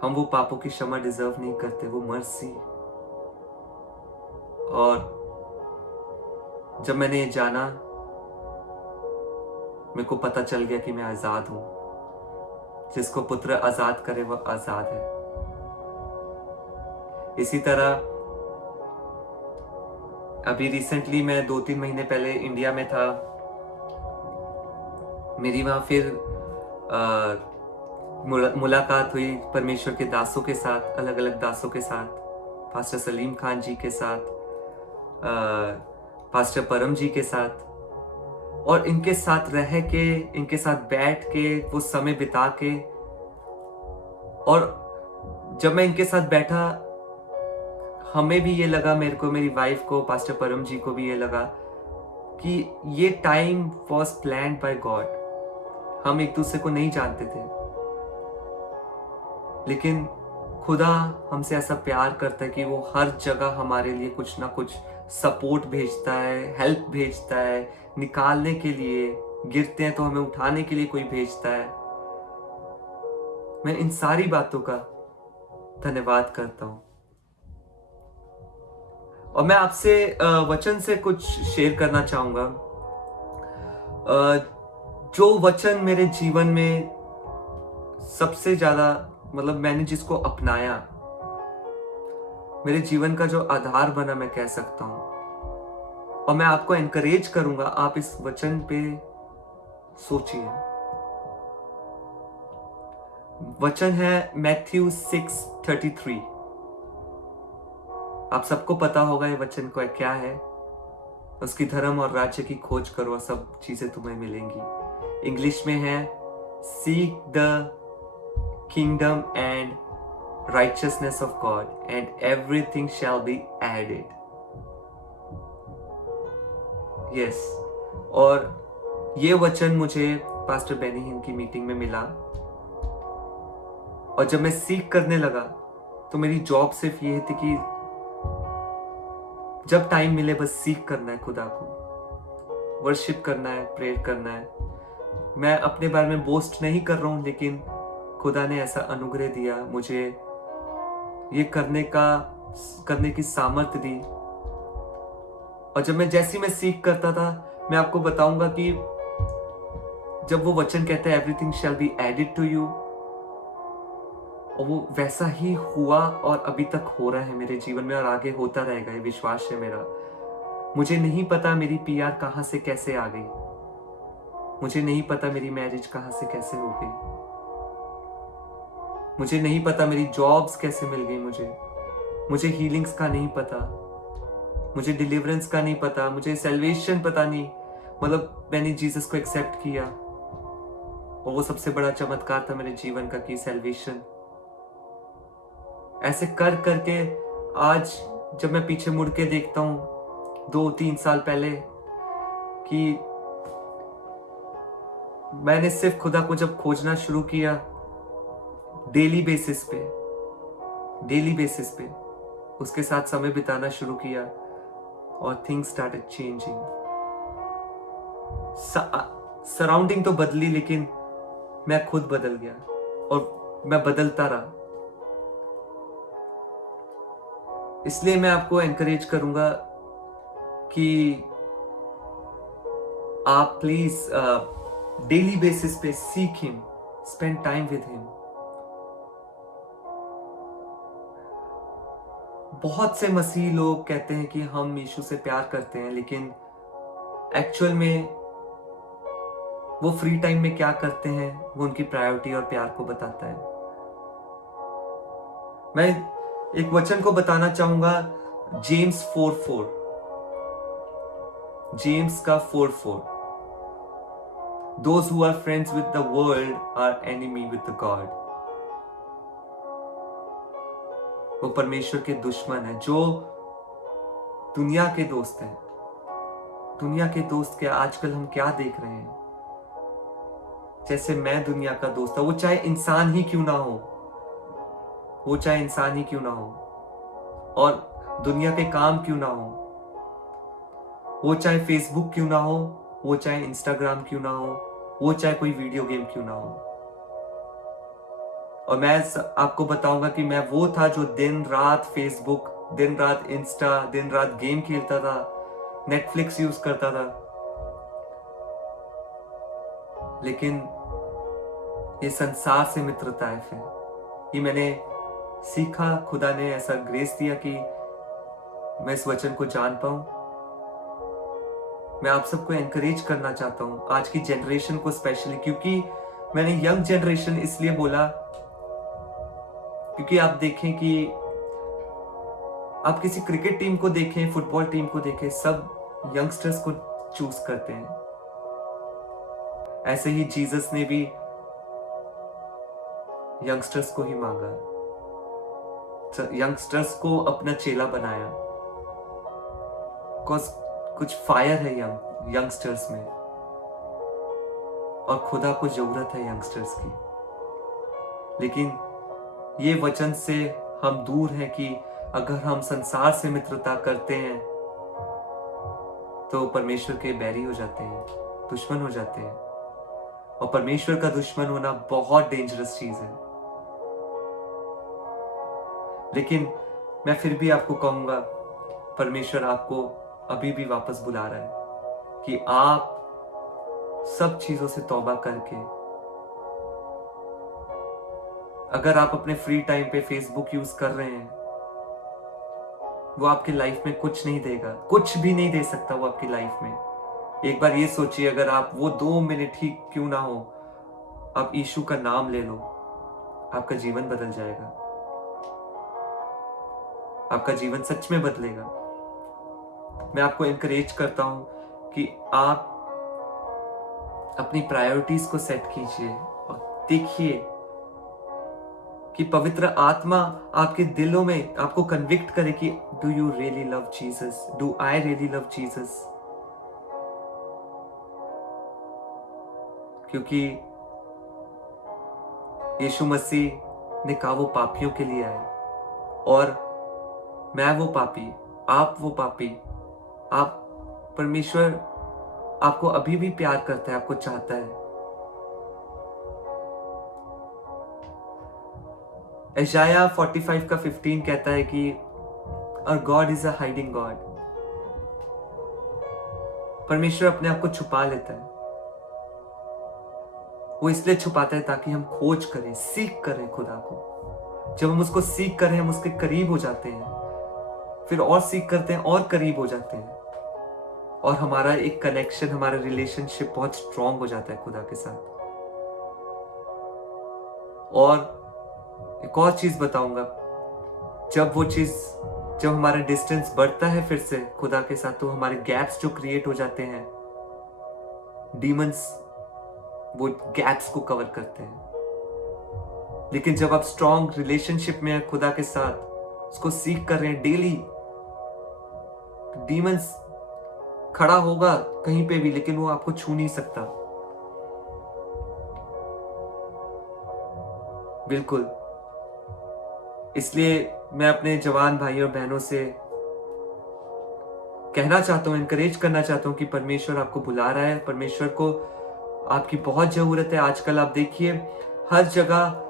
हम वो पापों की क्षमा डिजर्व नहीं करते, वो मर्सी। और जब मैंने ये जाना, मेरे को पता चल गया कि मैं आजाद हूं। जिसको पुत्र आजाद करे वह आजाद है। इसी तरह अभी रिसेंटली मैं 2-3 महीने पहले इंडिया में था। मेरी वहां फिर मुलाकात हुई परमेश्वर के दासों के साथ, अलग अलग दासों के साथ, पास्टर सलीम खान जी के साथ, पास्टर परम जी के साथ। और इनके साथ रह के, इनके साथ बैठ के, वो समय बिता के, और जब मैं इनके साथ बैठा, हमें भी ये लगा, मेरे को, मेरी वाइफ को, पास्टर परम जी को भी ये लगा कि ये time was planned by God. हम एक दूसरे को नहीं जानते थे, लेकिन खुदा हमसे ऐसा प्यार करता है कि वो हर जगह हमारे लिए कुछ ना कुछ सपोर्ट भेजता है, हेल्प भेजता है, निकालने के लिए, गिरते हैं तो हमें उठाने के लिए कोई भेजता है। मैं इन सारी बातों का धन्यवाद करता हूं। और मैं आपसे वचन से कुछ शेयर करना चाहूंगा। जो वचन मेरे जीवन में सबसे ज्यादा, मतलब मैंने जिसको अपनाया, मेरे जीवन का जो आधार बना, मैं कह सकता हूं। और मैं आपको एनकरेज करूंगा, आप इस वचन पे सोचिए। वचन है मैथ्यू 6:33। आप सबको पता होगा ये वचन को क्या है। उसकी धर्म और राज्य की खोज करो और सब चीजें तुम्हें मिलेंगी। इंग्लिश में है seek the kingdom and righteousness of God and everything shall be added. Yes. और ये वचन मुझे पास्टर बेनी हिन की मीटिंग में मिला, और जब मैं सीख करने लगा तो मेरी जॉब सिर्फ ये थी कि जब टाइम मिले बस सीख करना है, खुदा को वर्शिप करना है, प्रेयर करना है। मैं अपने बारे में बोस्ट नहीं कर रहा हूं, लेकिन खुदा ने ऐसा अनुग्रह दिया मुझे, ये करने की सामर्थ्य दी। और जब मैं सीख करता था, मैं आपको बताऊंगा कि जब वो वचन कहते हैं everything shall be added to you, और वो वैसा ही हुआ और अभी तक हो रहा है मेरे जीवन में और आगे होता रहेगा, ये विश्वास है मेरा। मुझे नहीं पता मेरी पीआर कहां से कैसे आ गई, मुझे नहीं पता मेरी मैरिज कहां से कैसे हो गई, मुझे नहीं पता मेरी जॉब्स कैसे मिल गई, मुझे हीलिंग्स का नहीं पता, मुझे डिलीवरेंस का नहीं पता, मुझे सैल्वेशन पता नहीं। मतलब मैंने जीसस को एक्सेप्ट किया और वो सबसे बड़ा चमत्कार था मेरे जीवन का कि सैल्वेशन। ऐसे कर करके आज जब मैं पीछे मुड़ के देखता हूं 2-3 साल पहले, कि मैंने सिर्फ खुदा को जब खोजना शुरू किया डेली बेसिस पे, उसके साथ समय बिताना शुरू किया और थिंग्स स्टार्टेड चेंजिंग। सराउंडिंग तो बदली, लेकिन मैं खुद बदल गया और मैं बदलता रहा। इसलिए मैं आपको एनकरेज करूंगा कि आप प्लीज डेली बेसिस पे सीख him, spend time with him. बहुत से मसीह लोग कहते हैं कि हम यीशु से प्यार करते हैं, लेकिन एक्चुअल में वो फ्री टाइम में क्या करते हैं वो उनकी प्रायोरिटी और प्यार को बताता है। मैं एक वचन को बताना चाहूंगा, जेम्स 4:4, जेम्स का 4:4, Those who are friends with the world are enemy with the God। वो परमेश्वर के दुश्मन है। जो दुनिया के दोस्त हैं, दुनिया के दोस्त क्या आजकल हम क्या देख रहे हैं, जैसे मैं दुनिया का दोस्त हूं, वो चाहे इंसान ही क्यों ना हो, वो चाहे इंसान ही क्यों ना हो, और दुनिया के काम क्यों ना हो, वो चाहे फेसबुक क्यों ना हो, वो चाहे इंस्टाग्राम क्यों ना हो, वो चाहे कोई वीडियो गेम क्यों ना हो। और मैं आपको बताऊंगा कि मैं वो था जो दिन रात फेसबुक, दिन रात इंस्टा, दिन रात गेम खेलता था, नेटफ्लिक्स यूज करता था। लेकिन ये संसार से मित्रता है, फिर ये मैंने सीखा, खुदा ने ऐसा ग्रेस दिया कि मैं इस वचन को जान पाऊं। मैं आप सबको एनकरेज करना चाहता हूं, आज की जनरेशन को स्पेशली, क्योंकि मैंने यंग जनरेशन इसलिए बोला क्योंकि आप देखें कि आप किसी क्रिकेट टीम को देखें, फुटबॉल टीम को देखें, सब यंगस्टर्स को चूज करते हैं। ऐसे ही जीसस ने भी यंगस्टर्स को ही मांगा, यंगस्टर्स को अपना चेला बनाया। कुछ फायर है यंगस्टर्स में, और खुदा को जरूरत है यंगस्टर्स की। लेकिन ये वचन से हम दूर हैं कि अगर हम संसार से मित्रता करते हैं तो परमेश्वर के बैरी हो जाते हैं, दुश्मन हो जाते हैं, और परमेश्वर का दुश्मन होना बहुत डेंजरस चीज है। लेकिन मैं फिर भी आपको कहूंगा, परमेश्वर आपको अभी भी वापस बुला रहा है कि आप सब चीजों से तौबा करके, अगर आप अपने फ्री टाइम पे फेसबुक यूज कर रहे हैं, वो आपकी लाइफ में कुछ नहीं देगा, कुछ भी नहीं दे सकता वो आपकी लाइफ में। एक बार ये सोचिए, अगर आप वो 2 मिनट ही क्यों ना हो, आप यीशु का नाम ले लो, आपका जीवन बदल जाएगा, आपका जीवन सच में बदलेगा। मैं आपको एनकरेज करता हूं कि आप अपनी प्रायोरिटीज को सेट कीजिए और देखिए कि पवित्र आत्मा आपके दिलों में आपको कन्विक्ट करे कि do you really love Jesus, do I really love Jesus. क्योंकि यीशु मसीह ने कहा वो पापियों के लिए आए, और मैं वो पापी, आप वो पापी, आप, परमेश्वर आपको अभी भी प्यार करता है, आपको चाहता है। यशायाह 45 का 15 कहता है कि और God is a hiding God, परमेश्वर अपने आप को छुपा लेता है। वो इसलिए छुपाता है ताकि हम खोज करें, सीख करें खुदा को। जब हम उसको सीख करें, हम उसके करीब हो जाते हैं, फिर और सीख करते हैं और करीब हो जाते हैं, और हमारा एक कनेक्शन, हमारा रिलेशनशिप बहुत स्ट्रांग हो जाता है खुदा के साथ। और एक और चीज बताऊंगा, जब हमारा डिस्टेंस बढ़ता है फिर से खुदा के साथ, तो हमारे गैप्स जो क्रिएट हो जाते हैं, डीमंस वो गैप्स को कवर करते हैं। लेकिन जब आप स्ट्रांग रिलेशनशिप में हैं खुदा के साथ, उसको सीख कर रहे हैं डेली, डीमंस खड़ा होगा कहीं पे भी, लेकिन वो आपको छू नहीं सकता। बिल्कुल। इसलिए मैं अपने जवान भाइयों बहनों से कहना चाहता हूं, एनकरेज करना चाहता हूं कि परमेश्वर आपको बुला रहा है। परमेश्वर को आपकी बहुत जरूरत है। आजकल आप देखिए हर जगह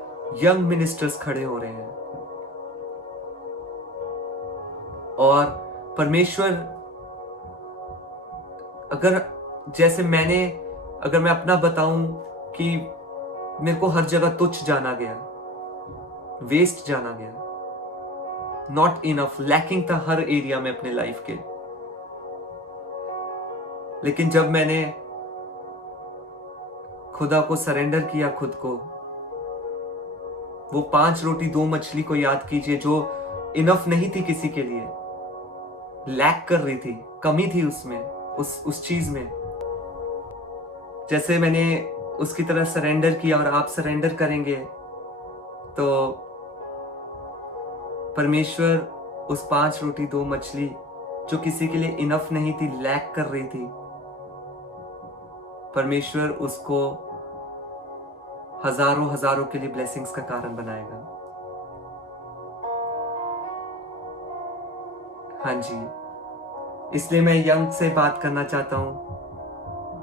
यंग मिनिस्टर्स खड़े हो रहे हैं, और परमेश्वर अगर मैं अपना बताऊं कि मेरे को हर जगह तुच्छ जाना गया, वेस्ट जाना गया, नॉट इनफ, लैकिंग था हर एरिया में अपने लाइफ के। लेकिन जब मैंने खुदा को सरेंडर किया, खुद को, वो 5 रोटी 2 मछली को याद कीजिए, जो इनफ नहीं थी किसी के लिए, लैक कर रही थी, कमी थी उसमें, उस चीज में। जैसे मैंने उसकी तरह सरेंडर किया, और आप सरेंडर करेंगे तो परमेश्वर उस 5 रोटी 2 मछली जो किसी के लिए इनफ नहीं थी, लैक कर रही थी, परमेश्वर उसको हजारों हजारों के लिए ब्लेसिंग्स का कारण बनाएगा। हाँ जी। इसलिए मैं यंग से बात करना चाहता हूं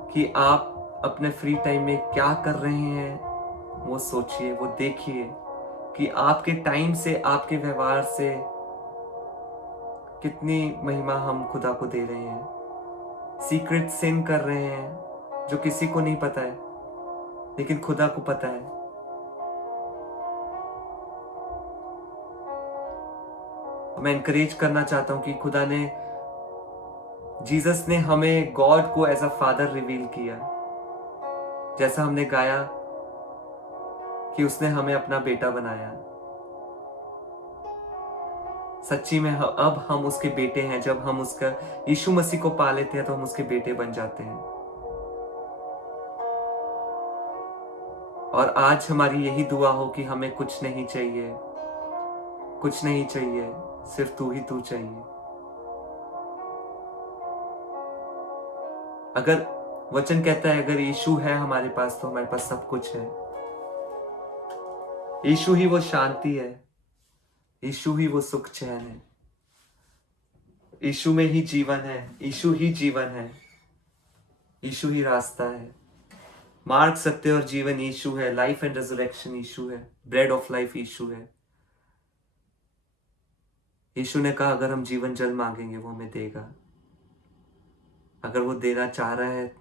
कि आप अपने फ्री टाइम में क्या कर रहे हैं, वो सोचिए, वो देखिए कि आपके टाइम से, आपके व्यवहार से कितनी महिमा हम खुदा को दे रहे हैं। सीक्रेट सिन कर रहे हैं जो किसी को नहीं पता है, लेकिन खुदा को पता है। मैं एनकरेज करना चाहता हूं कि जीसस ने हमें गॉड को एज अ फादर रिवील किया, जैसा हमने गाया कि उसने हमें अपना बेटा बनाया। सच्ची में अब हम उसके बेटे हैं। जब हम उसका यीशु मसीह को पा लेते हैं तो हम उसके बेटे बन जाते हैं। और आज हमारी यही दुआ हो कि हमें कुछ नहीं चाहिए, कुछ नहीं चाहिए, सिर्फ तू ही तू चाहिए। अगर वचन कहता है अगर यीशु है हमारे पास तो हमारे पास सब कुछ है। यीशु ही वो शांति है, यीशु ही वो सुख चैन है, यीशु में ही जीवन है, यीशु ही जीवन है, यीशु ही रास्ता है। मार्ग, सत्य और जीवन यीशु है। लाइफ एंड रेजरेक्शन यीशु है। ब्रेड ऑफ लाइफ यीशु है। यीशु ने कहा अगर हम जीवन जल मांगेंगे वो हमें देगा। अगर वो देना चाह रहा है,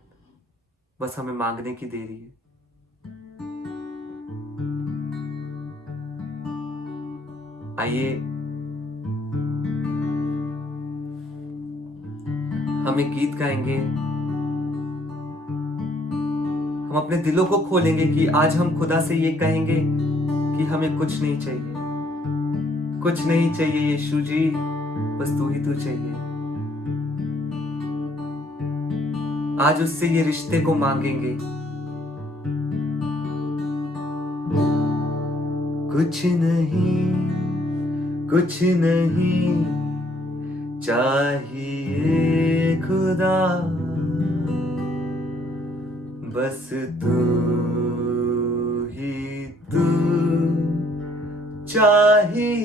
बस हमें मांगने की देरी है। आइए हम एक गीत गाएंगे, हम अपने दिलों को खोलेंगे कि आज हम खुदा से ये कहेंगे कि हमें कुछ नहीं चाहिए, कुछ नहीं चाहिए यीशु जी, बस तू ही तू चाहिए। आज उससे ये रिश्ते को मांगेंगे। कुछ नहीं चाहिए खुदा, बस तू ही तू चाहिए।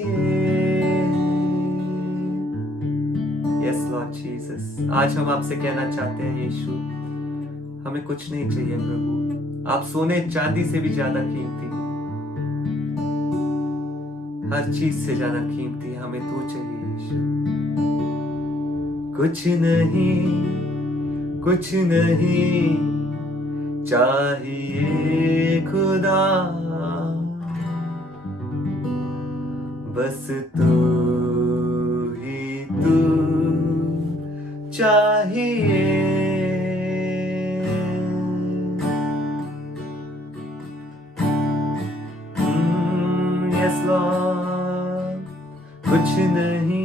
यस लॉर्ड जीसस, आज हम आपसे कहना चाहते हैं यीशु, हमें कुछ नहीं चाहिए प्रभु। आप सोने चांदी से भी ज्यादा कीमती हैं, हर चीज से ज्यादा कीमती है। हमें तू चाहिए यीशु। कुछ नहीं चाहिए खुदा, बस तू ही तू चाहिए। Yes Lord, कुछ नहीं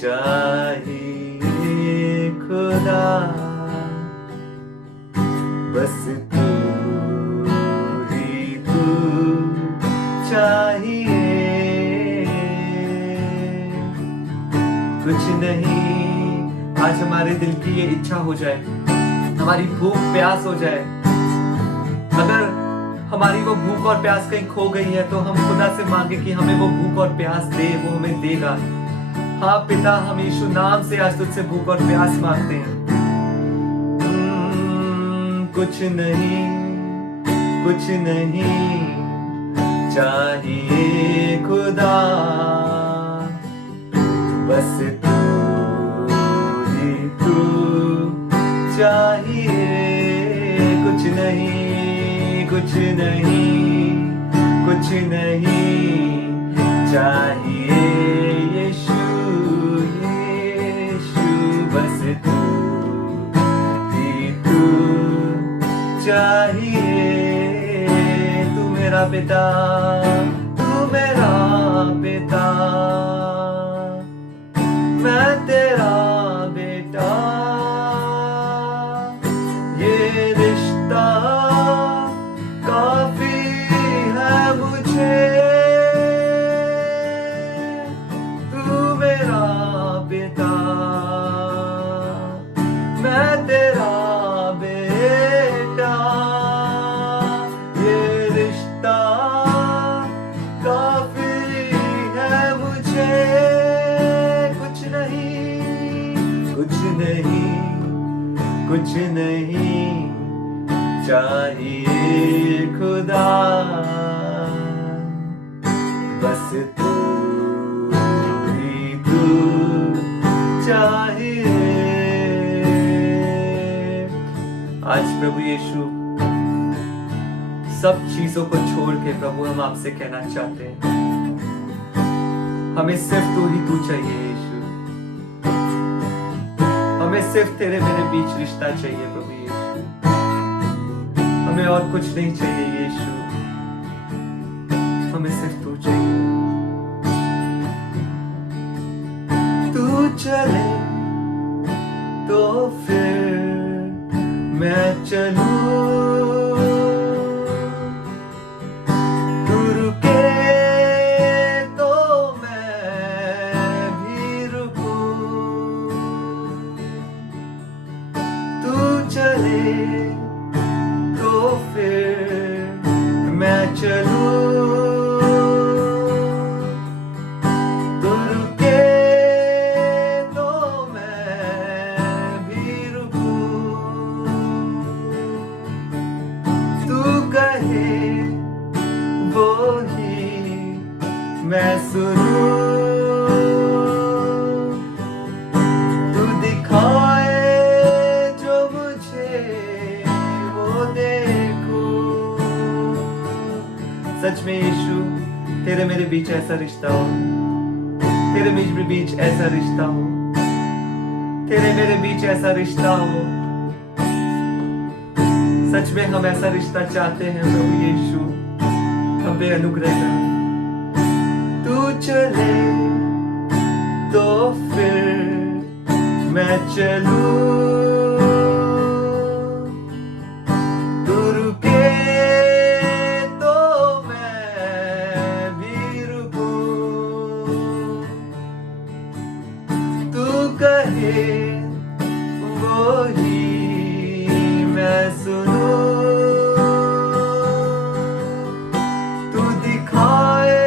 चाहिए खुदा, बस तू ही तू चाहिए। कुछ नहीं, आज हमारे दिल की ये इच्छा हो जाए, हमारी भूख प्यास हो जाए। अगर हमारी वो भूख और प्यास कहीं खो गई है तो हम खुदा से मांगे कि हमें वो भूख और प्यास दे, वो हमें देगा। हाँ पिता, हम यीशु नाम से आज तुझसे भूख और प्यास मांगते हैं। कुछ नहीं चाहिए खुदा, बस तू ही तू चाहिए। कुछ नहीं चाहिए यीशु, बस तू ही तू चाहिए। तू मेरा पिता, मैं तेरा बेटा, ये रिश्ता काफी है मुझे। तू मेरा पिता, मैं तेरा बेटा, ये रिश्ता काफी है मुझे। कुछ नहीं चाहिए खुदा, बस तू ही तू चाहिए। आज प्रभु यीशु, सब चीजों को छोड़ के प्रभु हम आपसे कहना चाहते हैं, हमें सिर्फ तू ही तू चाहिए यीशु। हमें सिर्फ तेरे मेरे बीच रिश्ता चाहिए प्रभु यीशु, हमें और कुछ नहीं चाहिए यीशु, हमें सिर्फ तू चाहिए। तू चले तो फिर मैं चलूं, तू रुके तो मैं भी रुकूं। तू चले तो फिर मैं चलूं, तू रुके तो मैं भी रुकूं। तू कहे वो ही मैं सुनूं, तू दिखाए जो मुझे वो देखूं। सच में यीशु, तेरे मेरे बीच ऐसा रिश्ता हो, तेरे मेरे बीच ऐसा रिश्ता हो, तेरे मेरे बीच ऐसा रिश्ता हो। सच में हम ऐसा रिश्ता चाहते हैं प्रभु यीशु, हम पे अनुग्रह कर। तू चले तो फिर मैं चलूं, तू रुके तो मैं भी रुकूं। तू कहे वो ही मैं सुनूं, तू दिखाए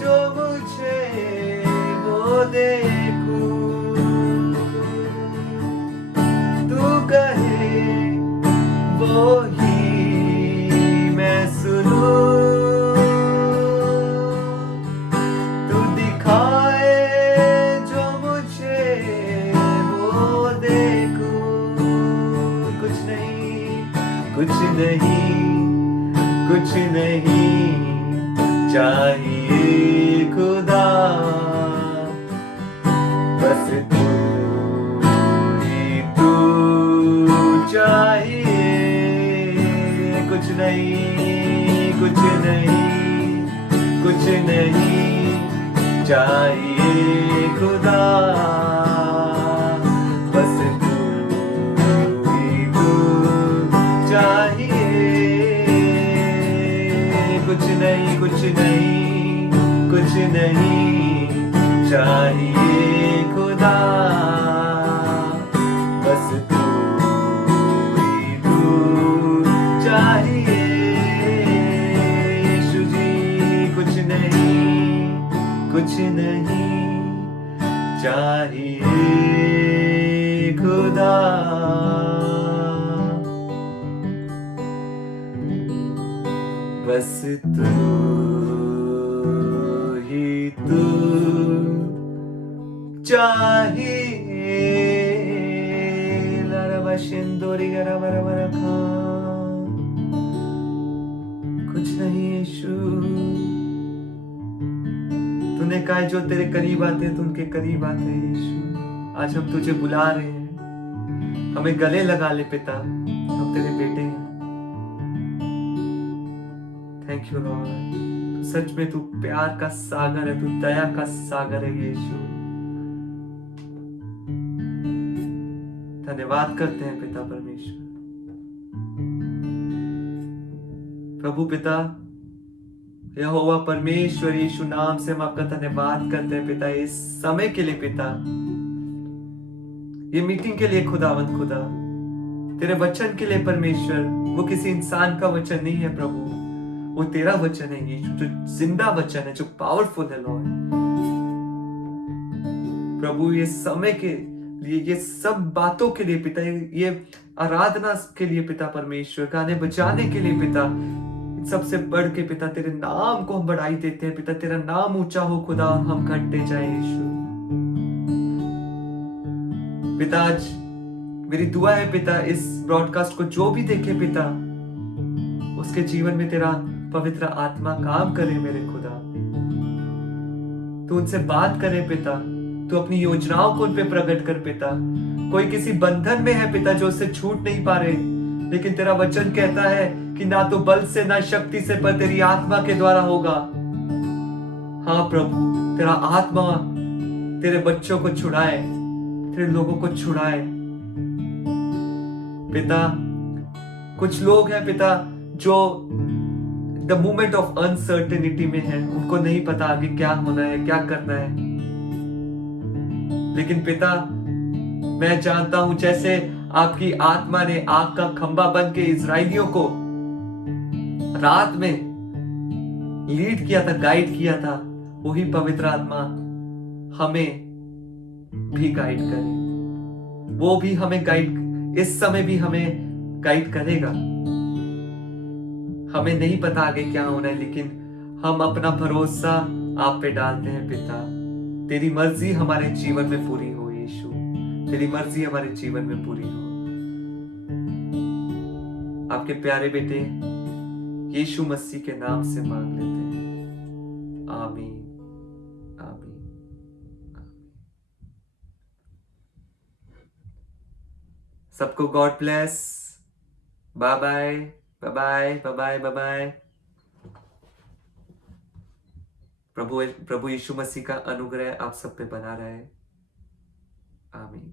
जो मुझे वो देखूं। तू कहे वो ही मैं सुनूं, तू दिखाए जो मुझे कुछ नहीं चाहिए खुदा, बस तू ही तू चाहिए। कुछ नहीं, कुछ नहीं चाहिए खुदा, बस तू ही तू चाहिए। कुछ नहीं चाहिए खुदा, बस तू ही तू चाहिए। यीशु जी कुछ नहीं चाहिए खुदा, बस तू ही तू चाहिए। लारा शिंदोरी गरा बरा बरा खा। कुछ नहीं यीशु, तूने कहा जो तेरे करीब आते हैं तो उनके करीब आते हैं। यीशु आज हम तुझे बुला रहे हैं, हमें गले लगा ले पिता, हम तेरे बेटे हैं। थैंक यू लॉर्ड, सच में तू प्यार का सागर है, तू दया का सागर है यीशु। धन्यवाद करते हैं पिता परमेश्वर। प्रभु पिता यहोवा परमेश्वर यीशु नाम से हम आपका धन्यवाद करते हैं पिता, इस समय के लिए पिता, ये मीटिंग के लिए खुदावंद खुदा, तेरे वचन के लिए परमेश्वर। वो किसी इंसान का वचन नहीं है प्रभु, वो तेरा वचन है यीशु, जो जिंदा वचन है, जो पावरफुल है लॉर्ड। प्रभु ये समय के लिए, ये सब बातों के लिए पिता, ये आराधना के लिए पिता परमेश्वर, गाने बजाने के लिए पिता, सबसे बढ़ के पिता तेरे नाम को हम बढ़ाई देते हैं पिता। तेरा नाम ऊंचा हो खुदा, हम घटते जाए यीशु। पिता आज मेरी दुआ है पिता, इस ब्रॉडकास्ट को जो भी देखे पिता, उसके जीवन में तेरा पवित्र आत्मा काम करे मेरे खुदा। तू उनसे बात करे पिता, तू अपनी योजनाओं को उन पे प्रकट कर पिता। कोई किसी बंधन में है पिता जो उससे छूट नहीं पा रहे, लेकिन तेरा वचन कहता है कि ना तो बल से ना शक्ति से, पर तेरी आत्मा के द्वारा होगा। हाँ प्रभु, तेरा आत्मा तेरे बच्चों को छुड़ाए, तेरे लोगों को छुड़ाए पिता। कुछ लोग हैं पिता जो द मोमेंट ऑफ अनसर्टेनिटी में है, उनको नहीं पता आगे क्या होना है, क्या करना है। लेकिन पिता मैं जानता हूं, जैसे आपकी आत्मा ने आग का खंभा बन के इजरायलियों को रात में लीड किया था, गाइड किया था, वही पवित्र आत्मा हमें भी गाइड करे। वो भी हमें गाइड, इस समय भी हमें गाइड करेगा। हमें नहीं पता आगे क्या होना है, लेकिन हम अपना भरोसा आप पे डालते हैं पिता। तेरी मर्जी हमारे जीवन में पूरी हो यीशु, तेरी मर्जी हमारे जीवन में पूरी हो। आपके प्यारे बेटे यीशु मसीह के नाम से मांग लेते हैं, आमीन आमीन। सबको God bless, bye bye bye bye bye bye bye. प्रभु यीशु मसीह का अनुग्रह आप सब पे बना रहे, आमीन।